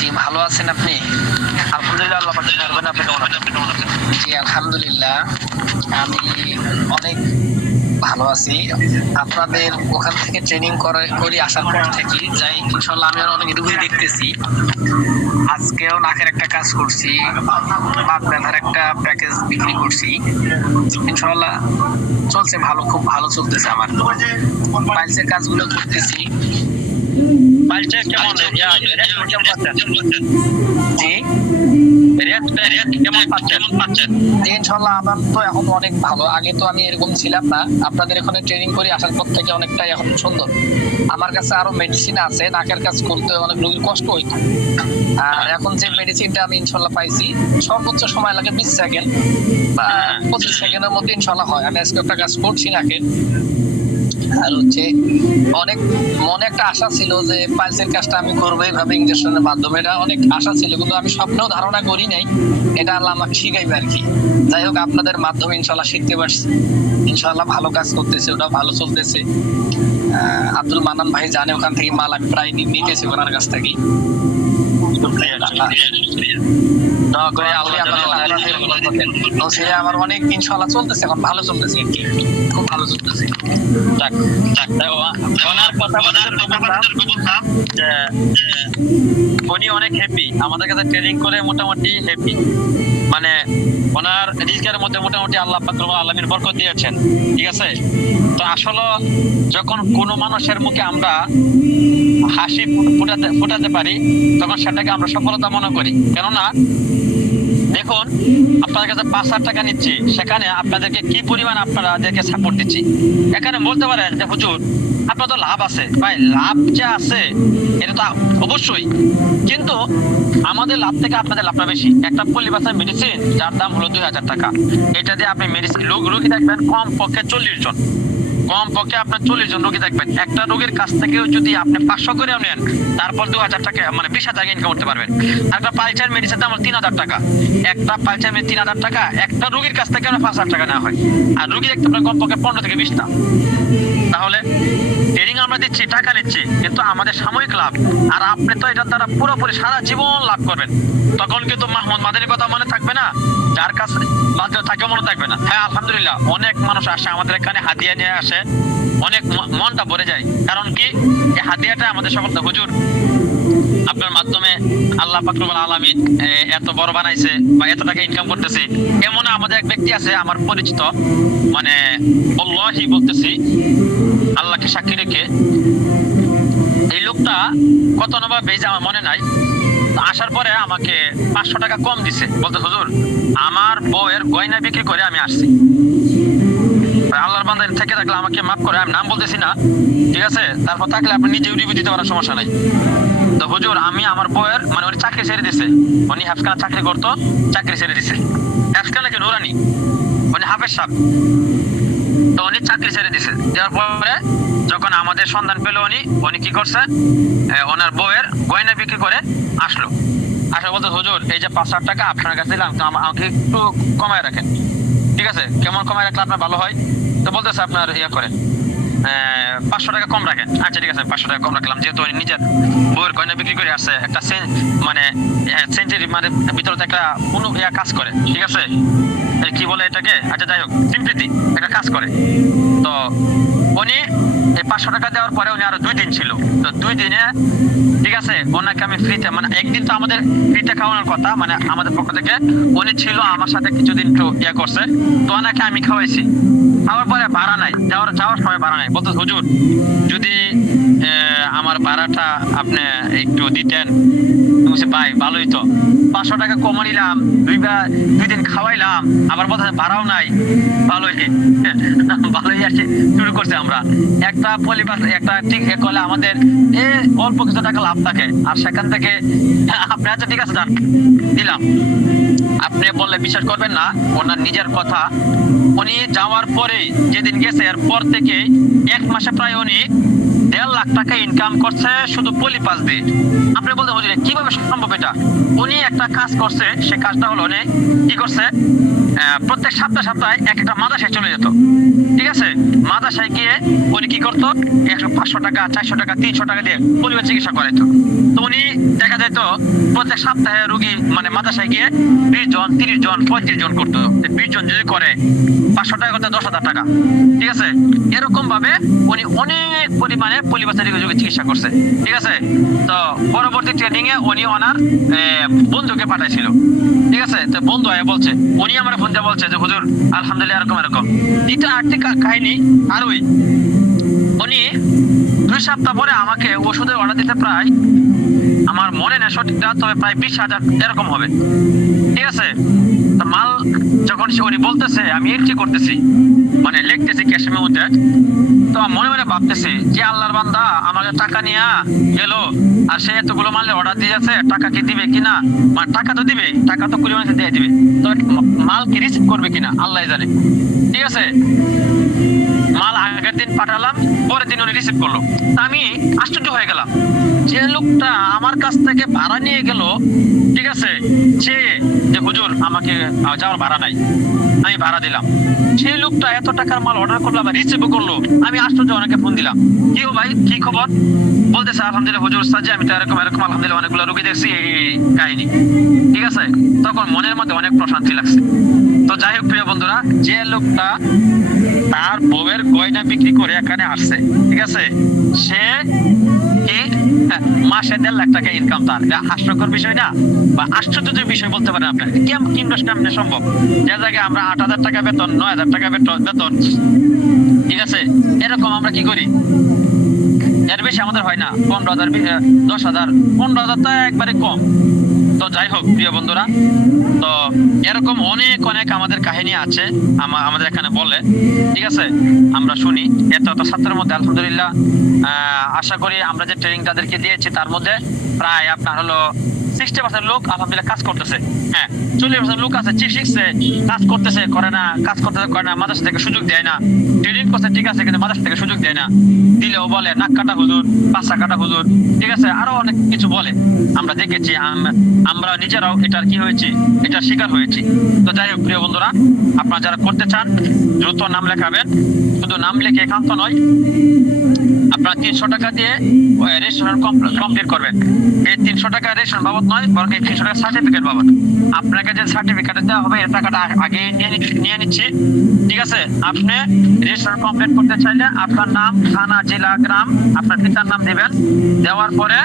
জি, ভালো আছেন আপনি? আলহামদুলিল্লাহ, আল্লাহ পাকের মেহেরবানি। আপনি কেমন আছেন? জি আলহামদুলিল্লাহ, আমি অনেক ভালো আছি। আপনাদের ওখান থেকে ট্রেনিং করি আসার পর থেকে যাই, ইনশাল্লাহ আমি অনেক রুগী দেখতেছি। আজকেও নাকের একটা কাজ করছি, বাত ব্যথার একটা প্যাকেজ বিক্রি করছি। ইনশাল্লাহ চলছে ভালো, খুব ভালো চলতেছে। আমার পাইলসের কাজগুলো করতেছি। পাইলসে কেমন পাচ্ছেন? জি, কেমন পাচ্ছেন? ইনশাল্লাহ আমার তো এখন অনেক ভালো। আগে তো আমি এরকম ছিলাম না, আপনাদের এখানে ট্রেনিং করে আসার পর থেকে অনেকটাই এখন সুন্দর। আমার কাছে আরো মেডিসিন আছে, নাকের কাজ করতে অনেক রোগীর কষ্ট হইতো, আর এখন যে মেডিসিনটা আমি ইনশাল্লাহ পাইছি, সর্বোচ্চ সময় লাগে 20 সেকেন্ড বা 25 সেকেন্ডের মধ্যে ইনশাল্লাহ হয়। আমি আজকে একটা কাজ করছি নাকের, আর হচ্ছে অনেক মনে একটা আশা ছিল যে পাইলসের কাজটা আমি করবো এইভাবে ইঞ্জেকশনের মাধ্যমে, এটা অনেক আশা ছিল, কিন্তু আমি স্বপ্নেও ধারণা করি নাই এটা আল্লাহ আমাকে শিখাইবে আর কি। যাই হোক, আপনাদের মাধ্যমে ইনশাল্লাহ শিখতে পারছি, ইনশাল্লাহ ভালো কাজ করতেছে, ওটা ভালো চলতেছে। আব্দুল মান্নান ভাই জানে ওখান থেকে মাল আমি প্রায় নিতেছি ওনার কাছ থেকে। দোয়া করে আল্লাহ যেন আপনাদের নসিবে আমার অনেক ইনশাল্লাহ চলতেছে, এখন ভালো চলতেছে আর কি, খুব ভালো চলতেছে। যাক, যাক, ওনার কথা বলতাম যে উনি অনেক হ্যাপি, আমাদের কাছে ট্রেনিং করে মোটামুটি হ্যাপি, মানে ওনার রিজকের মধ্যে মোটামুটি আল্লাহ পাক রব্বুল আলামিন বরকত দিয়েছেন, ঠিক আছে। তো আসলে যখন কোনো মানুষের মুখে আমরা হাসি ফোটাতে পারি তখন সেটাকে আমরা সফলতা মনে করি। কেননা দেখুন, আপনাদের কাছে 5,000 টাকা নিচ্ছি, সেখানে আপনাদেরকে কি পরিমাণ আপনাদেরকে সাপোর্ট দিচ্ছি। এখানে বলতে পারেন যে হুজুর আপনার তো লাভ আছে, ভাই লাভ যে আছে এটা তো অবশ্যই, কিন্তু আমাদের লাভ থেকে আপনাদের লাভটা বেশি। একটা পলিবাসার মেডিসিন যার দাম হলো 2,000 টাকা, এটা দিয়ে আপনি মেডিসিন রোগী দেখবেন কম পক্ষে 40 জন, কম পক্ষে আপনার 40 জন রোগী দেখবেন। একটা রোগীর কাছ থেকে যদি আপনি 500 করে নেন, তারপর 2,000 টাকা মানে 20,000 টাকা ইনকাম করতে পারবেন। একটা পালচার মেডিসিন দাম 3,000 টাকা, একটা পালচার মেডিসিন 3,000 টাকা, একটা রোগীর কাছ থেকে 5,000 টাকা নেওয়া হয়, আর রোগী দেখতে আপনার কম পক্ষে 15 থেকে 20টা। তাহলে ট্রেনিং আমরা দিচ্ছি, টাকা নিচ্ছি, কিন্তু আমাদের সাময়িক লাভ, আর আপনি তো এটার দ্বারা পুরোপুরি সারা জীবন লাভ করবেন। তখন কিন্তু মাহমুদ মাদানির কথা মনে থাকবে না, যার কাছে বাধ্য থাকে মনে থাকবে না। হ্যাঁ আলহামদুলিল্লাহ, অনেক মানুষ আসে আমাদের এখানে হাদিয়া নিয়ে আসে, অনেক মনটা ভরে যায়। কারণ কি, এই হাদিয়াটা আমাদের সফলতা। হুজুর আপনার মাধ্যমে আল্লাহ পাক রব্বুল আলামিন এত বড় বানাইছে বা এত টাকা ইনকাম করতেছি। এমন আমাদের এক ব্যক্তি আছে আমার পরিচিত, মানে আল্লাহি বলতেছি, আল্লাহকে সাক্ষী রেখে, এই লোকটা কত নম্বর বেজে আমার মনে নাই, আসার পরে আমাকে 500 টাকা কম দিছে, বলতে হুজুর আমার বউয়ের গয়না বিক্রি করে আমি আসছি। আল্লাহর বান্দা থেকে থাকলে আমাকে মাফ করে, আমি নাম বলতেছি না, ঠিক আছে। তারপর থাকলে আপনি নিজে রিভিউ দিতে পারার সমস্যা নাই। তো হুজুর আমি আমার বউয়ের মানে উনি চাকরি ছেড়ে দিছে, উনি হাফখানা চাকরি করতো, চাকরি ছেড়ে দিছে, হাফখানা কি নুরানি, উনি হাফেজ সাহেব, তো উনি চাকরি ছেড়ে দিছে। দেওয়ার পরে যখন আমাদের সন্ধান পেল উনি কি করছে, ওনার বউয়ের গয়না বিক্রি করে আসলো। আসলে বলতে হুজুর এই যে 5,000 টাকা আপনার কাছে দিলাম, তো আমাকে একটু কমায় রাখেন, ঠিক আছে। কেমন কমায় রাখলে আপনার ভালো হয়? তো বলতেছে আপনার ইয়ে করেন 500 টাকা কম রাখেন। আচ্ছা ঠিক আছে, 500 টাকা কম রাখলাম, যেহেতু উনি নিজের বউয়ের গয়না বিক্রি করে আসছে, একটা মানে সেঞ্চুরি মানে ভিতরে একটা কোনো কাজ করে, ঠিক আছে, কি বলে এটাকে, আচ্ছা যাই হোক সিম্পৃতি একটা কাজ করে। তো উনি এই 500 টাকা দেওয়ার পরে উনি আরো 2 দিন ছিল, তো 2 দিনে ঠিক আছে ওনাকে আমি ফ্রিতে, মানে একদিন তো আমাদের ফ্রিতে খাওয়ানোর কথা, মানে আমাদের পক্ষ থেকে উনি ছিল আমার সাথে কিছুদিন একটু করছে, তো ওনাকে আমি খাওয়াইছি। খাওয়ার পরে ভাড়া নাই, যাওয়ার সময় ভাড়া নাই, বলতো হুজুর যদি আমার ভাড়াটা আপনি একটু দিতেন। বলছে ভাই ভালোই তো, 500 টাকা কমা নিলাম, 2 দিন খাওয়াইলাম, আবার বলতে ভাড়াও নাই, ভালোই ভালোই আসে শুরু করছে। আমরা একটা পরিবার একটা ঠিক করলে আমাদের অল্প কিছু টাকা লাভ থাকে, আর সেখান থেকে আপনি আচ্ছা ঠিক আছে যান দিলাম। আপনি বললে বিশ্বাস করবেন না, ওনার নিজের কথা, উনি যাওয়ার পরে যেদিন গেছে এরপর থেকে 1 মাসে প্রায় উনি 1.5 লাখ টাকা ইনকাম করছে শুধু পলিপাস দিয়ে। আপনি বলতে বুঝলেন কিভাবে সম্ভব এটা? উনি একটা কাজ করছে, সে কাজটা হলো উনি কি করছে, প্রত্যেক সপ্তাহে একটা মাদ্রাসায় চলে যেত, ঠিক আছে। মাদ্রাসায় গিয়ে উনি কি করতো, 500 টাকা 400 টাকা 300 টাকা দিয়ে পরিবার চিকিৎসা করাইতো। তো উনি দেখা যেত প্রত্যেক সপ্তাহে রোগী মানে মাদ্রাসায় গিয়ে 20 জন 30 জন 35 জন করতো। 20 জন যদি করে 500 টাকা করতে 10,000 টাকা, ঠিক আছে। এরকম ভাবে উনি অনেক পরিমাণে পরিবারের রোগী চিকিৎসা করছে, ঠিক আছে। তো পরবর্তী ট্রেনিং এ উনি ওনার বন্ধুকে পাঠাইছিল, ঠিক আছে। তো বন্ধু বলছে, উনি আমার ফোন দিয়ে বলছে যে হুজুর আলহামদুলিল্লাহ এরকম। এটা আর্থিক কাহিনী। আর উনি 2 সপ্তাহ পরে আমাকে ওষুধের অর্ডার দিতে, প্রায় আমার মনে নেই না সঠিকটা, তবে প্রায় 20,000 এরকম হবে, ঠিক আছে। তো মাল যখন উনি বলতেছে, আমি এন্ট্রি করতেছি, মানে লিখতেছি ক্যাশ মেমোতে, তো মনে মনে ভাবতেছি যে আল্লাহর বান্দা আমাকে টাকা নিয়ে গেল, আর সে এতগুলো মালে অর্ডার দিয়ে যাচ্ছে, টাকা কি দিবে কিনা, মানে টাকা তো দিবে, টাকা তো কুলি মানুষ দিয়ে দিবে, তো মাল কি রিসিভ করবে কিনা আল্লাহ জানে, ঠিক আছে। মাল আগের দিন পাঠালাম, পরের দিন উনি রিসিভ করলো, তা আমি আশ্চর্য হয়ে গেলাম যে লোকটা আমার কাছ থেকে ভাড়া নিয়ে গেল, ঠিক আছে, সে যে হুজুর আমাকে যাওয়ার ভাড়া নাই, আমি ভাড়া দিলাম, সেই লোকটা এত টাকার মাল অর্ডার করলো, আবার রিসিভ করলো। আমি আশ্চর্য, অনেকে ফোন দিলাম, কি হো ভাই, কি খবর, বলতেছে আলহামদুলিল্লাহ হুজুর সাজি, আমি তো এরকম এরকম আলহামদুলিল্লাহ অনেকগুলো রোগী দেখছি, এই কাহিনী, ঠিক আছে। তখন মনের মধ্যে অনেক প্রশান্তি লাগছে। তো যাই হোক প্রিয় বন্ধুরা, যে লোকটা তার বউয়ের গয়না বিক্রি করে এখানে আসছে, ঠিক আছে, সে কি মাসে 1.5 লাখ টাকা ইনকাম, তার এটা হাস্যকর বিষয় না, বা আশ্চর্যজনক বিষয় বলতে পারেন আপনার, কেমনে সম্ভব, যে জায়গায় আমরা 8,000 টাকা বেতন, 9,000 টাকা বেতন, ঠিক আছে, এরকম আমরা কি করি, এর বেশি আমাদের হয় না, 15,000, 10,000, 15,000 তো একবারে কম। তো যাই হোক প্রিয় বন্ধুরা, তো এরকম অনেক অনেক আমাদের কাহিনী আছে, আমাদের এখানে বলে, ঠিক আছে, আমরা শুনি। এত ছাত্রের মধ্যে আলহামদুলিল্লাহ আশা করি আমরা যে ট্রেনিং তাদেরকে দিয়েছি, তার মধ্যে প্রায় আপনার হলো 60% লোক আলহামদুলিল্লাহ কাজ করতেছে। হ্যাঁ, 40% লোক আছে শিখছে, কাজ করতেছে, করে না, কাজ করতেছে, করে না, মাদ্রাসা থেকে সুযোগ দেয় না, ট্রেনিং করছে, ঠিক আছে, কিন্তু মাদ্রাসা থেকে সুযোগ দেয় না, দিলেও বলে নাক কাটা হুজুর, পাঁচা কাটা হুজুর, ঠিক আছে, আরো অনেক কিছু বলে, আমরা দেখেছি, আমরা নিজেরাও এটার কি হয়েছি, এটার শিকার হয়েছি। তো যাই হোক প্রিয় বন্ধুরা, আপনারা যারা করতে চান দ্রুত নাম লেখাবেন, শুধু নাম লেখে একান্ত নয়, আপনারা 300 টাকা দিয়ে রেজিস্ট্রেশন কমপ্লিট করবেন। এই 300 টাকা রেজিস্ট্রেশন বাবদ নয়, বরং এই 300 টাকা সার্টিফিকেট বাবদ। আপনাকে যে সার্টিফিকেট দেওয়া হবে, এই টাকাটা আগে নিয়ে নিচ্ছি, ঠিক আছে। আপনি রেজিস্ট্রেশন কমপ্লিট করতে চাইলে আপনার নাম, থানা, জেলা, গ্রাম, আপনার পিতার নাম দিবেন, দেওয়ার পরে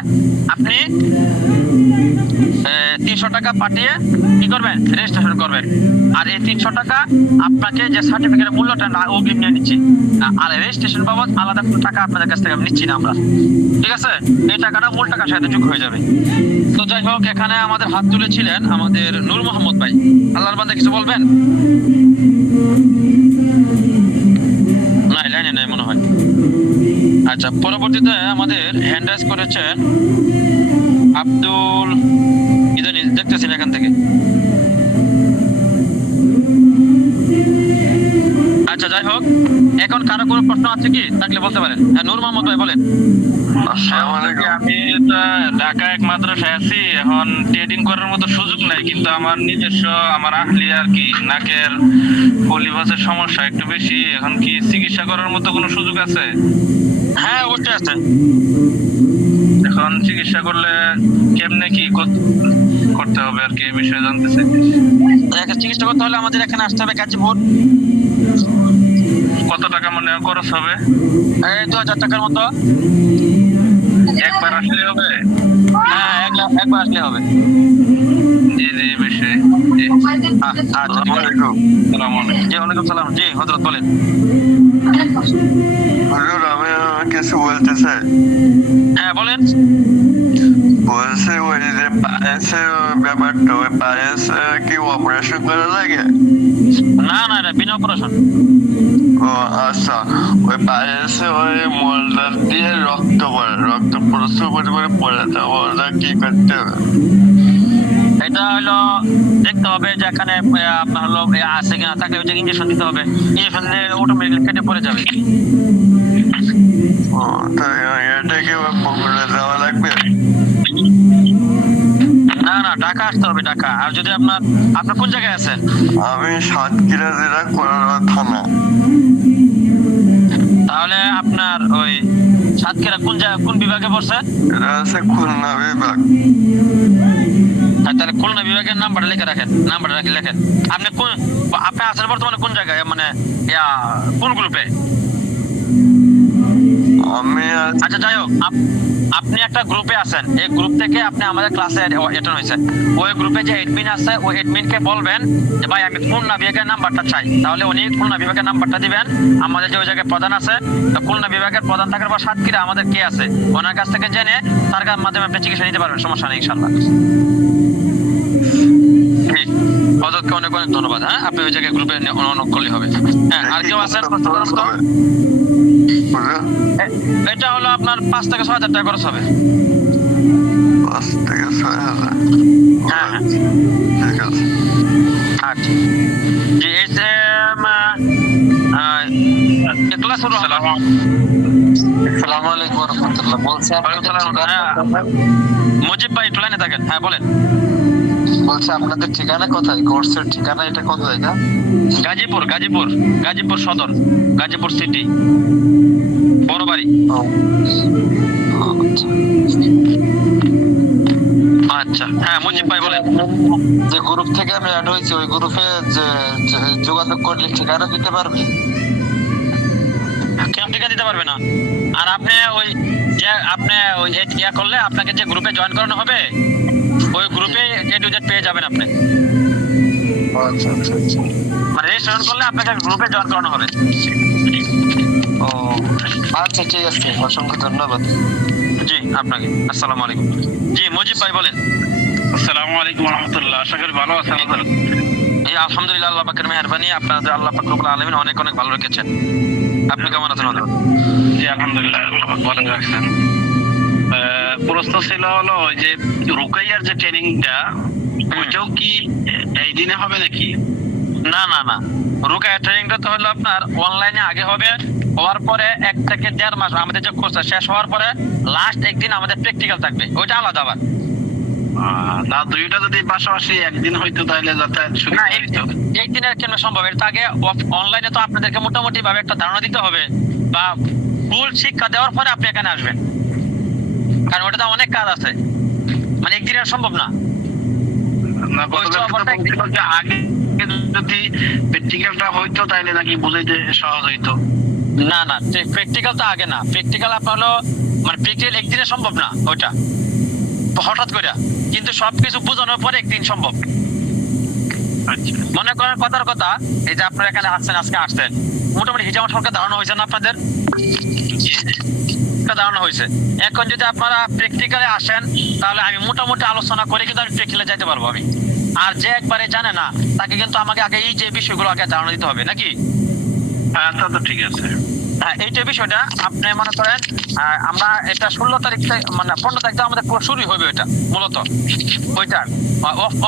আপনি 300 টাকা পাঠিয়ে কি করবেন, রেজিস্ট্রেশন করবেন। আর এই 300 টাকা আপনাকে যে সার্টিফিকেটের মূল্যটা অগ্রিম নিয়ে নিচ্ছি, আর রেজিস্ট্রেশন বাবদ আলাদা কোনো টাকা আপনাদের কাছ থেকে নিচ্ছি না আমরা, ঠিক আছে। এই টাকাটা মূল টাকার সাথে যোগ হয়ে যাবে। তো যাই হোক, এখানে আমাদের হাত তুলেছিলেন আমাদের নূর মোহাম্মদ ভাই, আল্লাহর বান্দা কিছু বলবেন? না, লাইনে নাই মনে হয়। আচ্ছা, পরবর্তীতে আমাদের হ্যান্ড রাইজ করেছেন আব্দুল, ইদানি দেখতেছেন এখান থেকে। আচ্ছা, যাই হোক, এখন কারো কোনো প্রশ্ন আছে কি, থাকলে বলতে পারেন। হ্যাঁ, নূর মোহাম্মদ ভাই বলেন। আমি ঢাকা এক মাদ্রাসায় আছি, এখন ট্রেডিং করার মতো সুযোগ নাই, কিন্তু আমার নিজস্ব, আমার আহলি আর কি, নাকের পলিভাসের সমস্যা একটু বেশি, এখন কি চিকিৎসা করার মতো কোনো সুযোগ আছে? হ্যাঁ, অবশ্যই আছে। এখন চিকিৎসা করলে কেমনে কি করতে হবে আর কি, এই বিষয়ে জানতে চাই। চিকিৎসা করতে হলে আমাদের এখানে আসতে হবে গাজীপুর। কত টাকা মনে খরচ হবে? এই 2,000 টাকার মতো। একবার আসলে হবে? হ্যাঁ, একবার আসলে হবে। জি জি, এই বিষয়ে জি। আচ্ছা, ঠিক আছে। জি, ওয়ালাইকুম সালাম। জি হযরত বলেন। হুজুর, আমি কিছু বলতে চাই। হ্যাঁ বলেন। বলছে ওই যে পায়েসের ব্যাপারটা, ওই পায়েস কি অপারেশন করা লাগে? না না, এটা বিনা অপারেশন। ও আচ্ছা, ওই পায়েসে ওই মলটা দিয়ে রক্ত পড়ে, রক্ত প্রচুর পরিমাণে পড়ে, তা ওটা কি করতে হবে? এটা হলো দেখতে হবে যে এখানে আপনার হলো আছে কিনা, তাকে ওই যে ইঞ্জেকশন দিতে হবে, ইঞ্জেকশন দিলে অটোমেটিক্যালি কেটে পড়ে যাবে। ও, তাই এটা কি পকেটে দেওয়া লাগবে? না না, ঢাকা আসতে হবে, ঢাকা। আর যদি আপনার কোন জায়গায় আছেন? আমি সাতক্ষীরা জেলা কোলাউড়া থানা। তাহলে আপনার ওই সাতক্ষীরা কোন বিভাগে পড়ছে? এটা আছে খুলনা বিভাগ। তাহলে খুলনা বিভাগের নাম্বারটা লিখে রাখেন, নাম্বারটা লেখেন। আপনি আছেন বর্তমানে কোন জায়গায়, মানে কোন গ্রুপে? আমি আচ্ছা যাই হোক, আপনি একটা গ্রুপে আছেন, এই গ্রুপ থেকে আপনি আমাদের ক্লাসে অ্যাটেন্ড হয়েছেন, ওই গ্রুপে যে অ্যাডমিন আছে ওই অ্যাডমিনকে বলবেন যে ভাই আমি খুলনা বিভাগের নাম্বারটা চাই, তাহলে উনি খুলনা বিভাগের নাম্বারটা দিবেন। আমাদের যে ওই জায়গায় প্রধান আছে, তো খুলনা বিভাগের প্রধান থাকার পর সাতক্ষীরা আমাদের কে আছে ওনার কাছ থেকে জেনে তার মাধ্যমে আপনি চিকিৎসা নিতে পারবেন, সমস্যা নেই ইনশাল্লাহ। হযরতকে অনেক অনেক ধন্যবাদ। হ্যাঁ, আপনি ওই জায়গায় গ্রুপে অনক করলে হবে। হ্যাঁ, আর কেউ আছেন প্রশ্ন করার মতো? এটা হলো আপনার 5 থেকে 6 হাজার টাকা খরচ হবে। 5 থেকে 6,000। হ্যাঁ, ঠিক আছে। আচ্ছা জি, এই যে ক্লাসুর রহমান। আসসালামু আলাইকুম ওয়া রাহমাতুল্লাহ। বলছি মুজিব ভাই একটু লাইনে থাকেন। হ্যাঁ বলেন। আপনাদের ঠিকানা কোথায়? কোর্সের ঠিকানা এটা কোন জায়গা? গাজীপুর, গাজীপুর, গাজীপুর সদর, গাজীপুর সিটি, বড় বাড়ি। আচ্ছা হ্যাঁ মুজিব ভাই বলেন। যে গ্রুপ থেকে আমি অ্যাড হয়েছি ওই গ্রুপে যে যোগাযোগ করলে ঠিকানা দিতে পারবে? কেন ঠিকানা দিতে পারবে না? আর আপনি ওই যে আপনি ওই ইয়া করলে আপনাকে যে গ্রুপে জয়েন করানো হবে ওই গ্রুপে এ টু জেড পেয়ে যাবেন আপনি। আচ্ছা আচ্ছা আচ্ছা। মানে রেজিস্ট্রেশন করলে আপনাকে গ্রুপে জয়েন করানো হবে। ও আচ্ছা ঠিক আছে, অসংখ্য ধন্যবাদ। জি আপনাকে। আসসালামু আলাইকুম। জি মুজিব ভাই বলেন। আসসালামু আলাইকুম ওয়া রাহমাতুল্লাহ। আশা করি ভালো আছেন আপনারা। এই আলহামদুলিল্লাহ, আল্লাহ পাকের মেহেরবানি, আপনাদের আল্লাহ পাক রব্বুল আলামিন অনেক অনেক ভালো রেখেছেন। আপনি কেমন আছেন হযরত? জি আলহামদুলিল্লাহ, আল্লাহ পাক ভালো রাখছেন। প্রশ্ন ছিল হলো ওই যে রুকাইয়ার যে ট্রেনিংটা, ওইটাও কি এই দিনে হবে নাকি? না না না, রুকায়া ট্রেনিংটা তো হলো আপনার অনলাইনে আগে হবে, হওয়ার পরে 1 থেকে 1.5 মাস আমাদের যে কোর্সটা শেষ হওয়ার পরে লাস্ট একদিন আমাদের প্র্যাকটিক্যাল থাকবে, ওইটা আলাদা আবার। না দুইটা যদি পাশাপাশি একদিন হইতো তাহলে যাতায়াত না সুবিধা হইতো। একদিনের কেন সম্ভব? এর আগে অনলাইনে তো আপনাদেরকে মোটামুটি ভাবে একটা ধারণা দিতে হবে, বা ফুল শিক্ষা দেওয়ার পরে আপনি এখানে আসবেন, কারণ ওটাতে অনেক কাজ আছে, মানে একদিনের সম্ভব না। না আগে যদি প্র্যাকটিক্যালটা হইতো তাহলে নাকি বুঝাইতে সহজ হইতো। না না, প্র্যাকটিক্যাল তো আগে না, প্র্যাকটিক্যাল আপনার হলো মানে প্র্যাকটিক্যাল একদিনে সম্ভব না ওইটা হঠাৎ করে, কিন্তু সবকিছু বোঝানোর পরে একদিন সম্ভব। মনে করেন কথার কথা, এই যে আপনারা এখানে আসছেন, আজকে আসছেন, মোটামুটি হিজামা সম্পর্কে ধারণা হয়েছে না আপনাদের? ধারণা হয়েছে। এখন যদি আপনারা প্র্যাকটিক্যালে আসেন তাহলে আমি মোটামুটি আলোচনা করে কিন্তু আমি প্র্যাকটিক্যালে যাইতে পারবো আমি। আর যে একবারে জানে না তাকে কিন্তু আমাকে আগে এই যে বিষয়গুলো আগে ধারণা দিতে হবে নাকি? হ্যাঁ তা তো ঠিক আছে। হ্যাঁ এইটা বিষয়টা আপনি মনে করেন আমরা এটা 16 তারিখ থেকে মানে 15 তারিখ থেকে আমাদের পুরো শুরু হবে ওইটা মূলত, ওইটা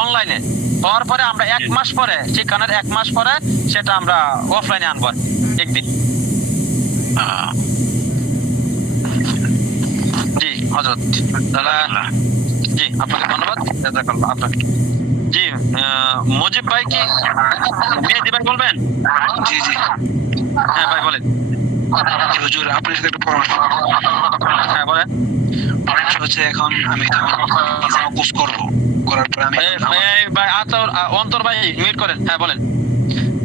অনলাইনে হওয়ার পরে আমরা 1 মাস পরে, শিক্ষানোর 1 মাস পরে সেটা আমরা অফলাইনে আনবো একদিন। জি হযরত, তাহলে জি আপনাকে ধন্যবাদ, জাযাকাল্লাহ আপনাকে। জি মুজিব ভাই কি মেহেদী ভাই বলবেন? জি জি হ্যাঁ ভাই বলেন। হুজুর আপনার সাথে একটা পরামর্শ। হ্যাঁ বলেন। পরামর্শ হচ্ছে এখন আমি কোর্স করব, করার পর আমি ভাই অন্তর ভাই মিউট করেন। হ্যাঁ বলেন।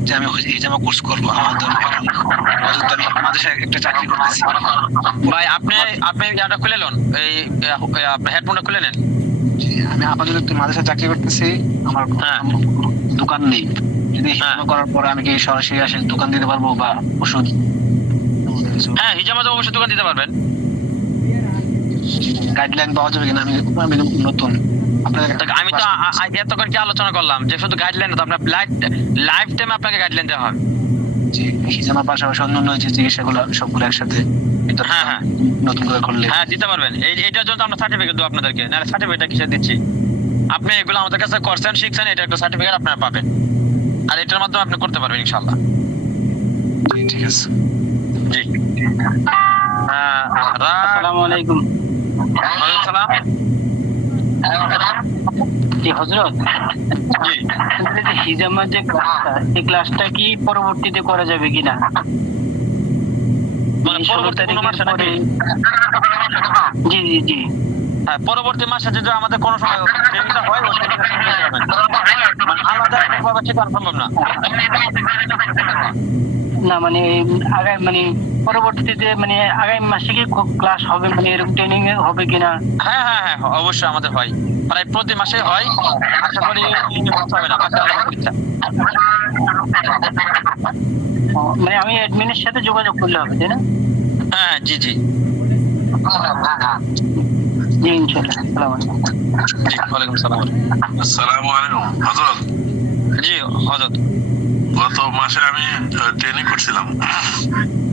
যে আমি এই জামা কোর্স করব, আমার তো এখন আমি মাদ্রাসায় একটা চাকরি করতেছি। ভাই আপনি এটা খুলে নেন, এই আপনার হেডফোনটা খুলে নেন। জি আমি আপাতত মাদ্রাসায় চাকরি করতেছি, আমার দোকান নেই। যদি হিজামা করার পর আমি কি সরাসরি আসে দোকান দিতে পারবো বা ওষুধ? হ্যাঁ হিজামাতে অবশ্যই দোকান দিতে পারবেন। গাইডলাইন পাওয়া যাবে কিনা? আমি নতুন আপনাদের আমি তো এতক্ষণ কি আলোচনা করলাম যে শুধু গাইডলাইন তো আপনার লাইফ টাইম আপনাকে গাইডলাইন দেওয়া হবে। জি হিজামার পাশাপাশি অন্যান্য যে চিকিৎসাগুলো সবগুলো একসাথে হ্যাঁ হ্যাঁ নতুন করে করলে হ্যাঁ দিতে পারবেন। এইটার জন্য আমরা সার্টিফিকেট দেবো আপনাদেরকে, নাহলে সার্টিফিকেটটা কিসে দিচ্ছি? আপনি এগুলো আমাদের কাছে করছেন, শিখছেন, এটা একটা সার্টিফিকেট আপনারা পাবেন, আর এটার মাধ্যমে আপনি করতে পারবেন ইনশাআল্লাহ। জি ঠিক আছে। জি আসসালামু আলাইকুম। ওয়ালাইকুম সালাম। জি হযরত, জি হিজামার যে ক্লাসটা, এই ক্লাসটা কি পরবর্তীতে করা যাবে কিনা? মানে পরবর্তী কোনো মাসে নাকি? জি জি জি হ্যাঁ পরবর্তী মাসে যদি আমাদের কোনো সময় ট্রেনিংটা হয় মানে আলাদা ভাবে শেখানো সম্ভব না। না মানে আগামী মানে পরবর্তীতে মানে আগামী মাসে কি ক্লাস হবে, মানে এরকম ট্রেনিং হবে কিনা? হ্যাঁ হ্যাঁ হ্যাঁ, অবশ্যই আমাদের হয়, প্রায় প্রতি মাসে হয়। আশা করি হবে না, বাকি আল্লাহর ইচ্ছা। মানে আমি অ্যাডমিনের সাথে যোগাযোগ করলে হবে, তাই না? হ্যাঁ জি জি জি ইনশাআল্লাহ। আসসালামু আলাইকুম। জি, ওয়ালাইকুম সালাম। আসসালামু আলাইকুম হযরত। জি হযরত। গত মাসে আমি ট্রেনিং করছিলাম।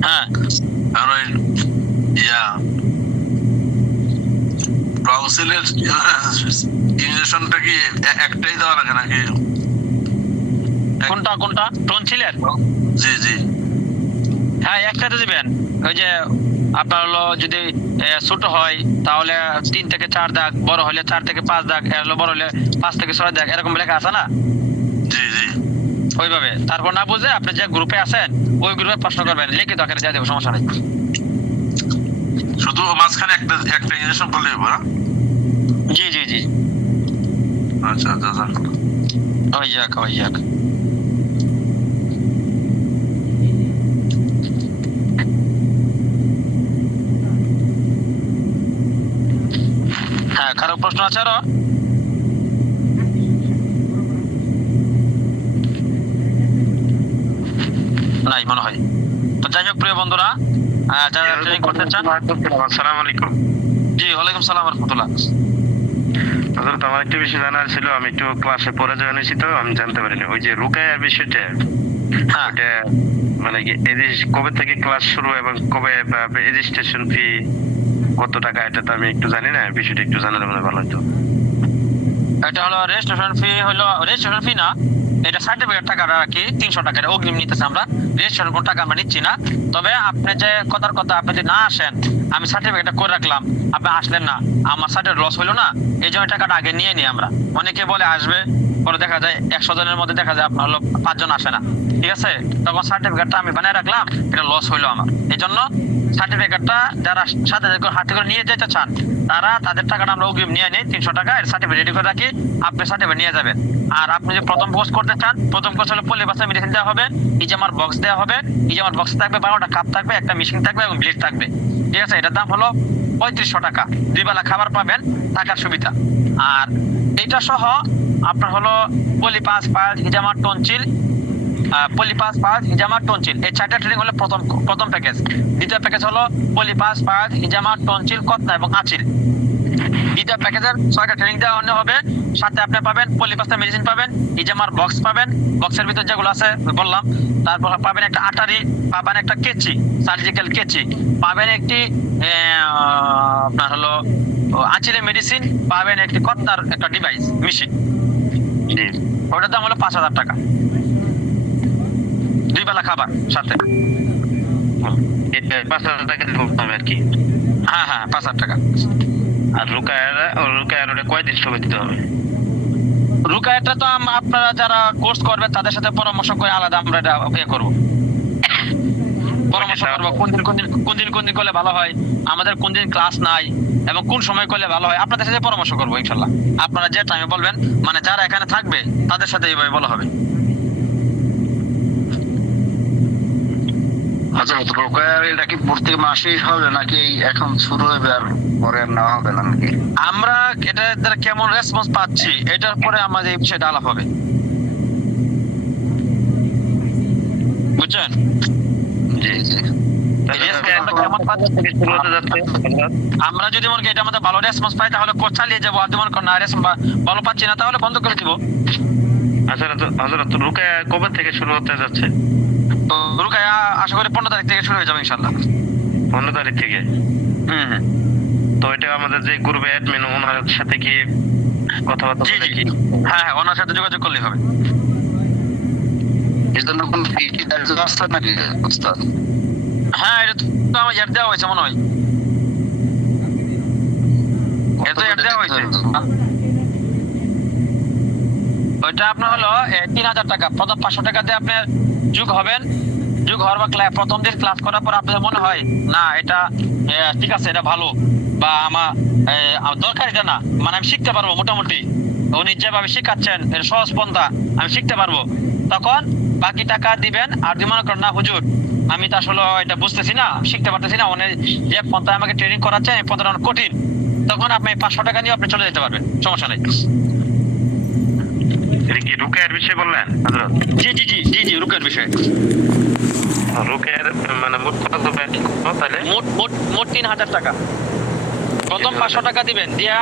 হ্যাঁ আর ওই কাউন্সিলের ইনজেকশনটা কি একটাই দেওয়া লাগে নাকি? কোনটা কোনটা টনসিলের? জি জি। হ্যাঁ একটাতে দিবেন। ওই যে আপনার হলো যদি ছোট হয় তাহলে 3 থেকে 4 দাগ, বড় হলে 4 থেকে 5 দাগ, এর হলো বড় হলে 5 থেকে 6 দাগ, এরকম লেখা আছে না? জি জি। ওইভাবে তারপর না বুঝে আপনি যে গ্রুপে আছেন ওই গ্রুপে প্রশ্ন করবেন, লিখিত আকারে দিয়ে দেবো, সমস্যা নেই। শুধু মাঝখানে একটা ইনজেকশন করলে হবে না? জি জি জি। আচ্ছা আচ্ছা। ওই যাক ওই যাক। হ্যাঁ, কারো প্রশ্ন আছে আরো? নাই মনে হয়। তো যাই হোক প্রিয় বন্ধুরা, যারা ট্রেনিং করতে চান। আসসালামু আলাইকুম। জি ওয়ালাইকুম সালাম রাহমাতুল্লাহ। হযরত আমার একটু বেশি জানার ছিল, আমি একটু ক্লাসে পড়ে জয়েন হয়েছি তো আমি জানতে পারিনি ওই যে রুকায়ার বিষয়টা। হ্যাঁ ওটা মানে কি কবে থেকে ক্লাস শুরু এবং কবে রেজিস্ট্রেশন ফি কত টাকা, এটা তো আমি একটু জানি না, বিষয়টা একটু জানালে মনে হয় ভালো হতো। এটা হলো রেজিস্ট্রেশন ফি, হলো রেজিস্ট্রেশন ফি না, এটা সার্টিফিকেট টাকাটা আর কি 300 টাকা অগ্রিম নিতেছে আমরা। রেজিস্ট্রেশন কোন টাকা আমরা নিচ্ছি না। তবে আপনি যে কথার কথা, আপনি যদি না আসেন, আমি সার্টিফিকেটটা করে রাখলাম, আপনি আসলেন না, আমার সার্টিফিকেট লস হলো না, এই জন্য টাকাটা আগে নিয়ে নিই আমরা। অনেকে বলে আসবে, পরে দেখা যায় 100 জনের মধ্যে দেখা যায় আপনার হলো 5 জন আসে না, ঠিক আছে? তখন সার্টিফিকেটটা আমি বানিয়ে রাখলাম, এটা লস হইলো আমার। এই জন্য সার্টিফিকেটটা যারা সাথে হাতে করে নিয়ে যেতে চান তারা তাদের টাকাটা আমরা অগ্রিম নিয়ে নিই 300 টাকা, এর সার্টিফিকেট রেডি করে রাখি, আপনি সার্টিফিকেট নিয়ে যাবেন। আর আপনি যে প্রথম কোর্স করতে চান, প্রথম কোর্স হলো পলিবাসা মেডিসিন দেওয়া হবে, ইজামার বক্স দেওয়া হবে, ইজামার বক্স থাকবে 12টা কাপ থাকবে, একটা মেশিন থাকবে এবং ব্লেড থাকবে, ঠিক আছে? এটার দাম হলো 3500 টাকা। 2 বেলা খাবার পাবেন, থাকার সুবিধা। আর এটা সহ আপনার হলো পলিপাস, পাল, হিজামার, টনসিল, পলিপাস, পাস, হিজামা, টনসিল, এই 4টা ট্রেনিং হলো প্রথম প্যাকেজ। দ্বিতীয় প্যাকেজ হলো পলিপাস, পাস, হিজামা, টনসিল, কতনা এবং আচিল। দ্বিতীয় প্যাকেজের 6টা ট্রেনিং দেওয়া হবে। সাথে আপনি পাবেন পলিপাসটা মেডিসিন পাবেন, হিজামার বক্স পাবেন, বক্সের ভিতর যেগুলো আছে বললাম, তারপর পাবেন একটা আটারি, পাবেন একটা কেচি, সার্জিক্যাল কেচি, পাবেন একটি আপনার হলো আচিলের মেডিসিন, পাবেন একটি কতনার একটা ডিভাইস মেশিন। জি। ওটার দাম হলো 5000 টাকা, 2 বেলা খাবার সাথে। এটা 5000 টাকা দিতে হবে আর কি। হ্যাঁ হ্যাঁ 5000 টাকা। আর রুকায়ার ওটা কয়দিন সময় দিতে হবে? রুকায়াটা তো আপনারা যারা কোর্স করবেন তাদের সাথে পরামর্শ করে আলাদা আমরা এটা করবো, পরামর্শ করবো কোন দিন করলে ভালো হয়, আমাদের কোন দিন ক্লাস নাই এবং কোন সময় করলে ভালো হয়, আপনাদের সাথে পরামর্শ করবো ইনশাল্লাহ। আপনারা যে টাইমে বলবেন, মানে যারা এখানে থাকবে তাদের সাথে এইভাবে বলা হবে। আচ্ছা, রোকায়ার এটা কি প্রত্যেক মাসেই হবে নাকি এখন শুরু হবে আর পরে আর নেওয়া হবে না নাকি? আমরা এটা দ্বারা কেমন রেসপন্স পাচ্ছি এটার পরে আমাদের এই বিষয়টা আলাপ হবে, বুঝছেন? জি জি। আমরা যদি মনে করি এটা আমাদের ভালো রেসপন্স পাই তাহলে কোর্স চালিয়ে যাবো, আর যদি মনে করি না রেসপন্স ভালো পাচ্ছি না তাহলে বন্ধ করে দিব। আচ্ছা হযরত রুকায়া কবে থেকে শুরু হতে যাচ্ছে? রুকায়া আশা করি 15 তারিখ থেকে শুরু হয়ে যাবে ইনশাল্লাহ। 15 তারিখ থেকে? হুম। তো এটা আমাদের যে গ্রুপে অ্যাডমিন ওনার সাথে কি কথাবার্তা জি বলে জি কি? হ্যাঁ হ্যাঁ, ওনার সাথে যোগাযোগ করলেই হবে। এর জন্য কোন ফি কি ধার্য আছে নাকি উস্তাদ? হ্যাঁ এটা তো আমার ইয়ার দেওয়া হয়েছে মনে হয়, এটা তো ইয়ার দেওয়া হয়েছে। ওইটা আপনার হলো 3000 টাকা। প্রথম 500 টাকা দিয়ে আপনি যোগ হবেন, যোগ হওয়ার পর প্রথম দিন ক্লাস করার পর আপনাদের মনে হয় না এটা ঠিক আছে, এটা ভালো, বা আমার দরকার এটা না, মানে আমি শিখতে পারবো মোটামুটি, উনি যেভাবে শিখাচ্ছেন এর সহজ পন্থা আমি শিখতে পারবো, তখন বাকি টাকা দিবেন। আর যদি মনে করেন না হুজুর আমি তো আসলে এটা বুঝতেছি না, শিখতে পারতেছি না, উনি যে পন্থা আমাকে ট্রেনিং করাচ্ছেন এই পন্থাটা অনেক কঠিন, তখন আপনি 500 টাকা নিয়ে আপনি চলে যেতে পারবেন, সমস্যা নেই। এটা কি রুকের বিষয় বললেন হযরত? জি জি জি জি জি রুকের বিষয়। রুকের মানে মোট কত টাকা তাহলে? মোট 3000 টাকা। প্রথম 500 টাকা দিবেন দিয়া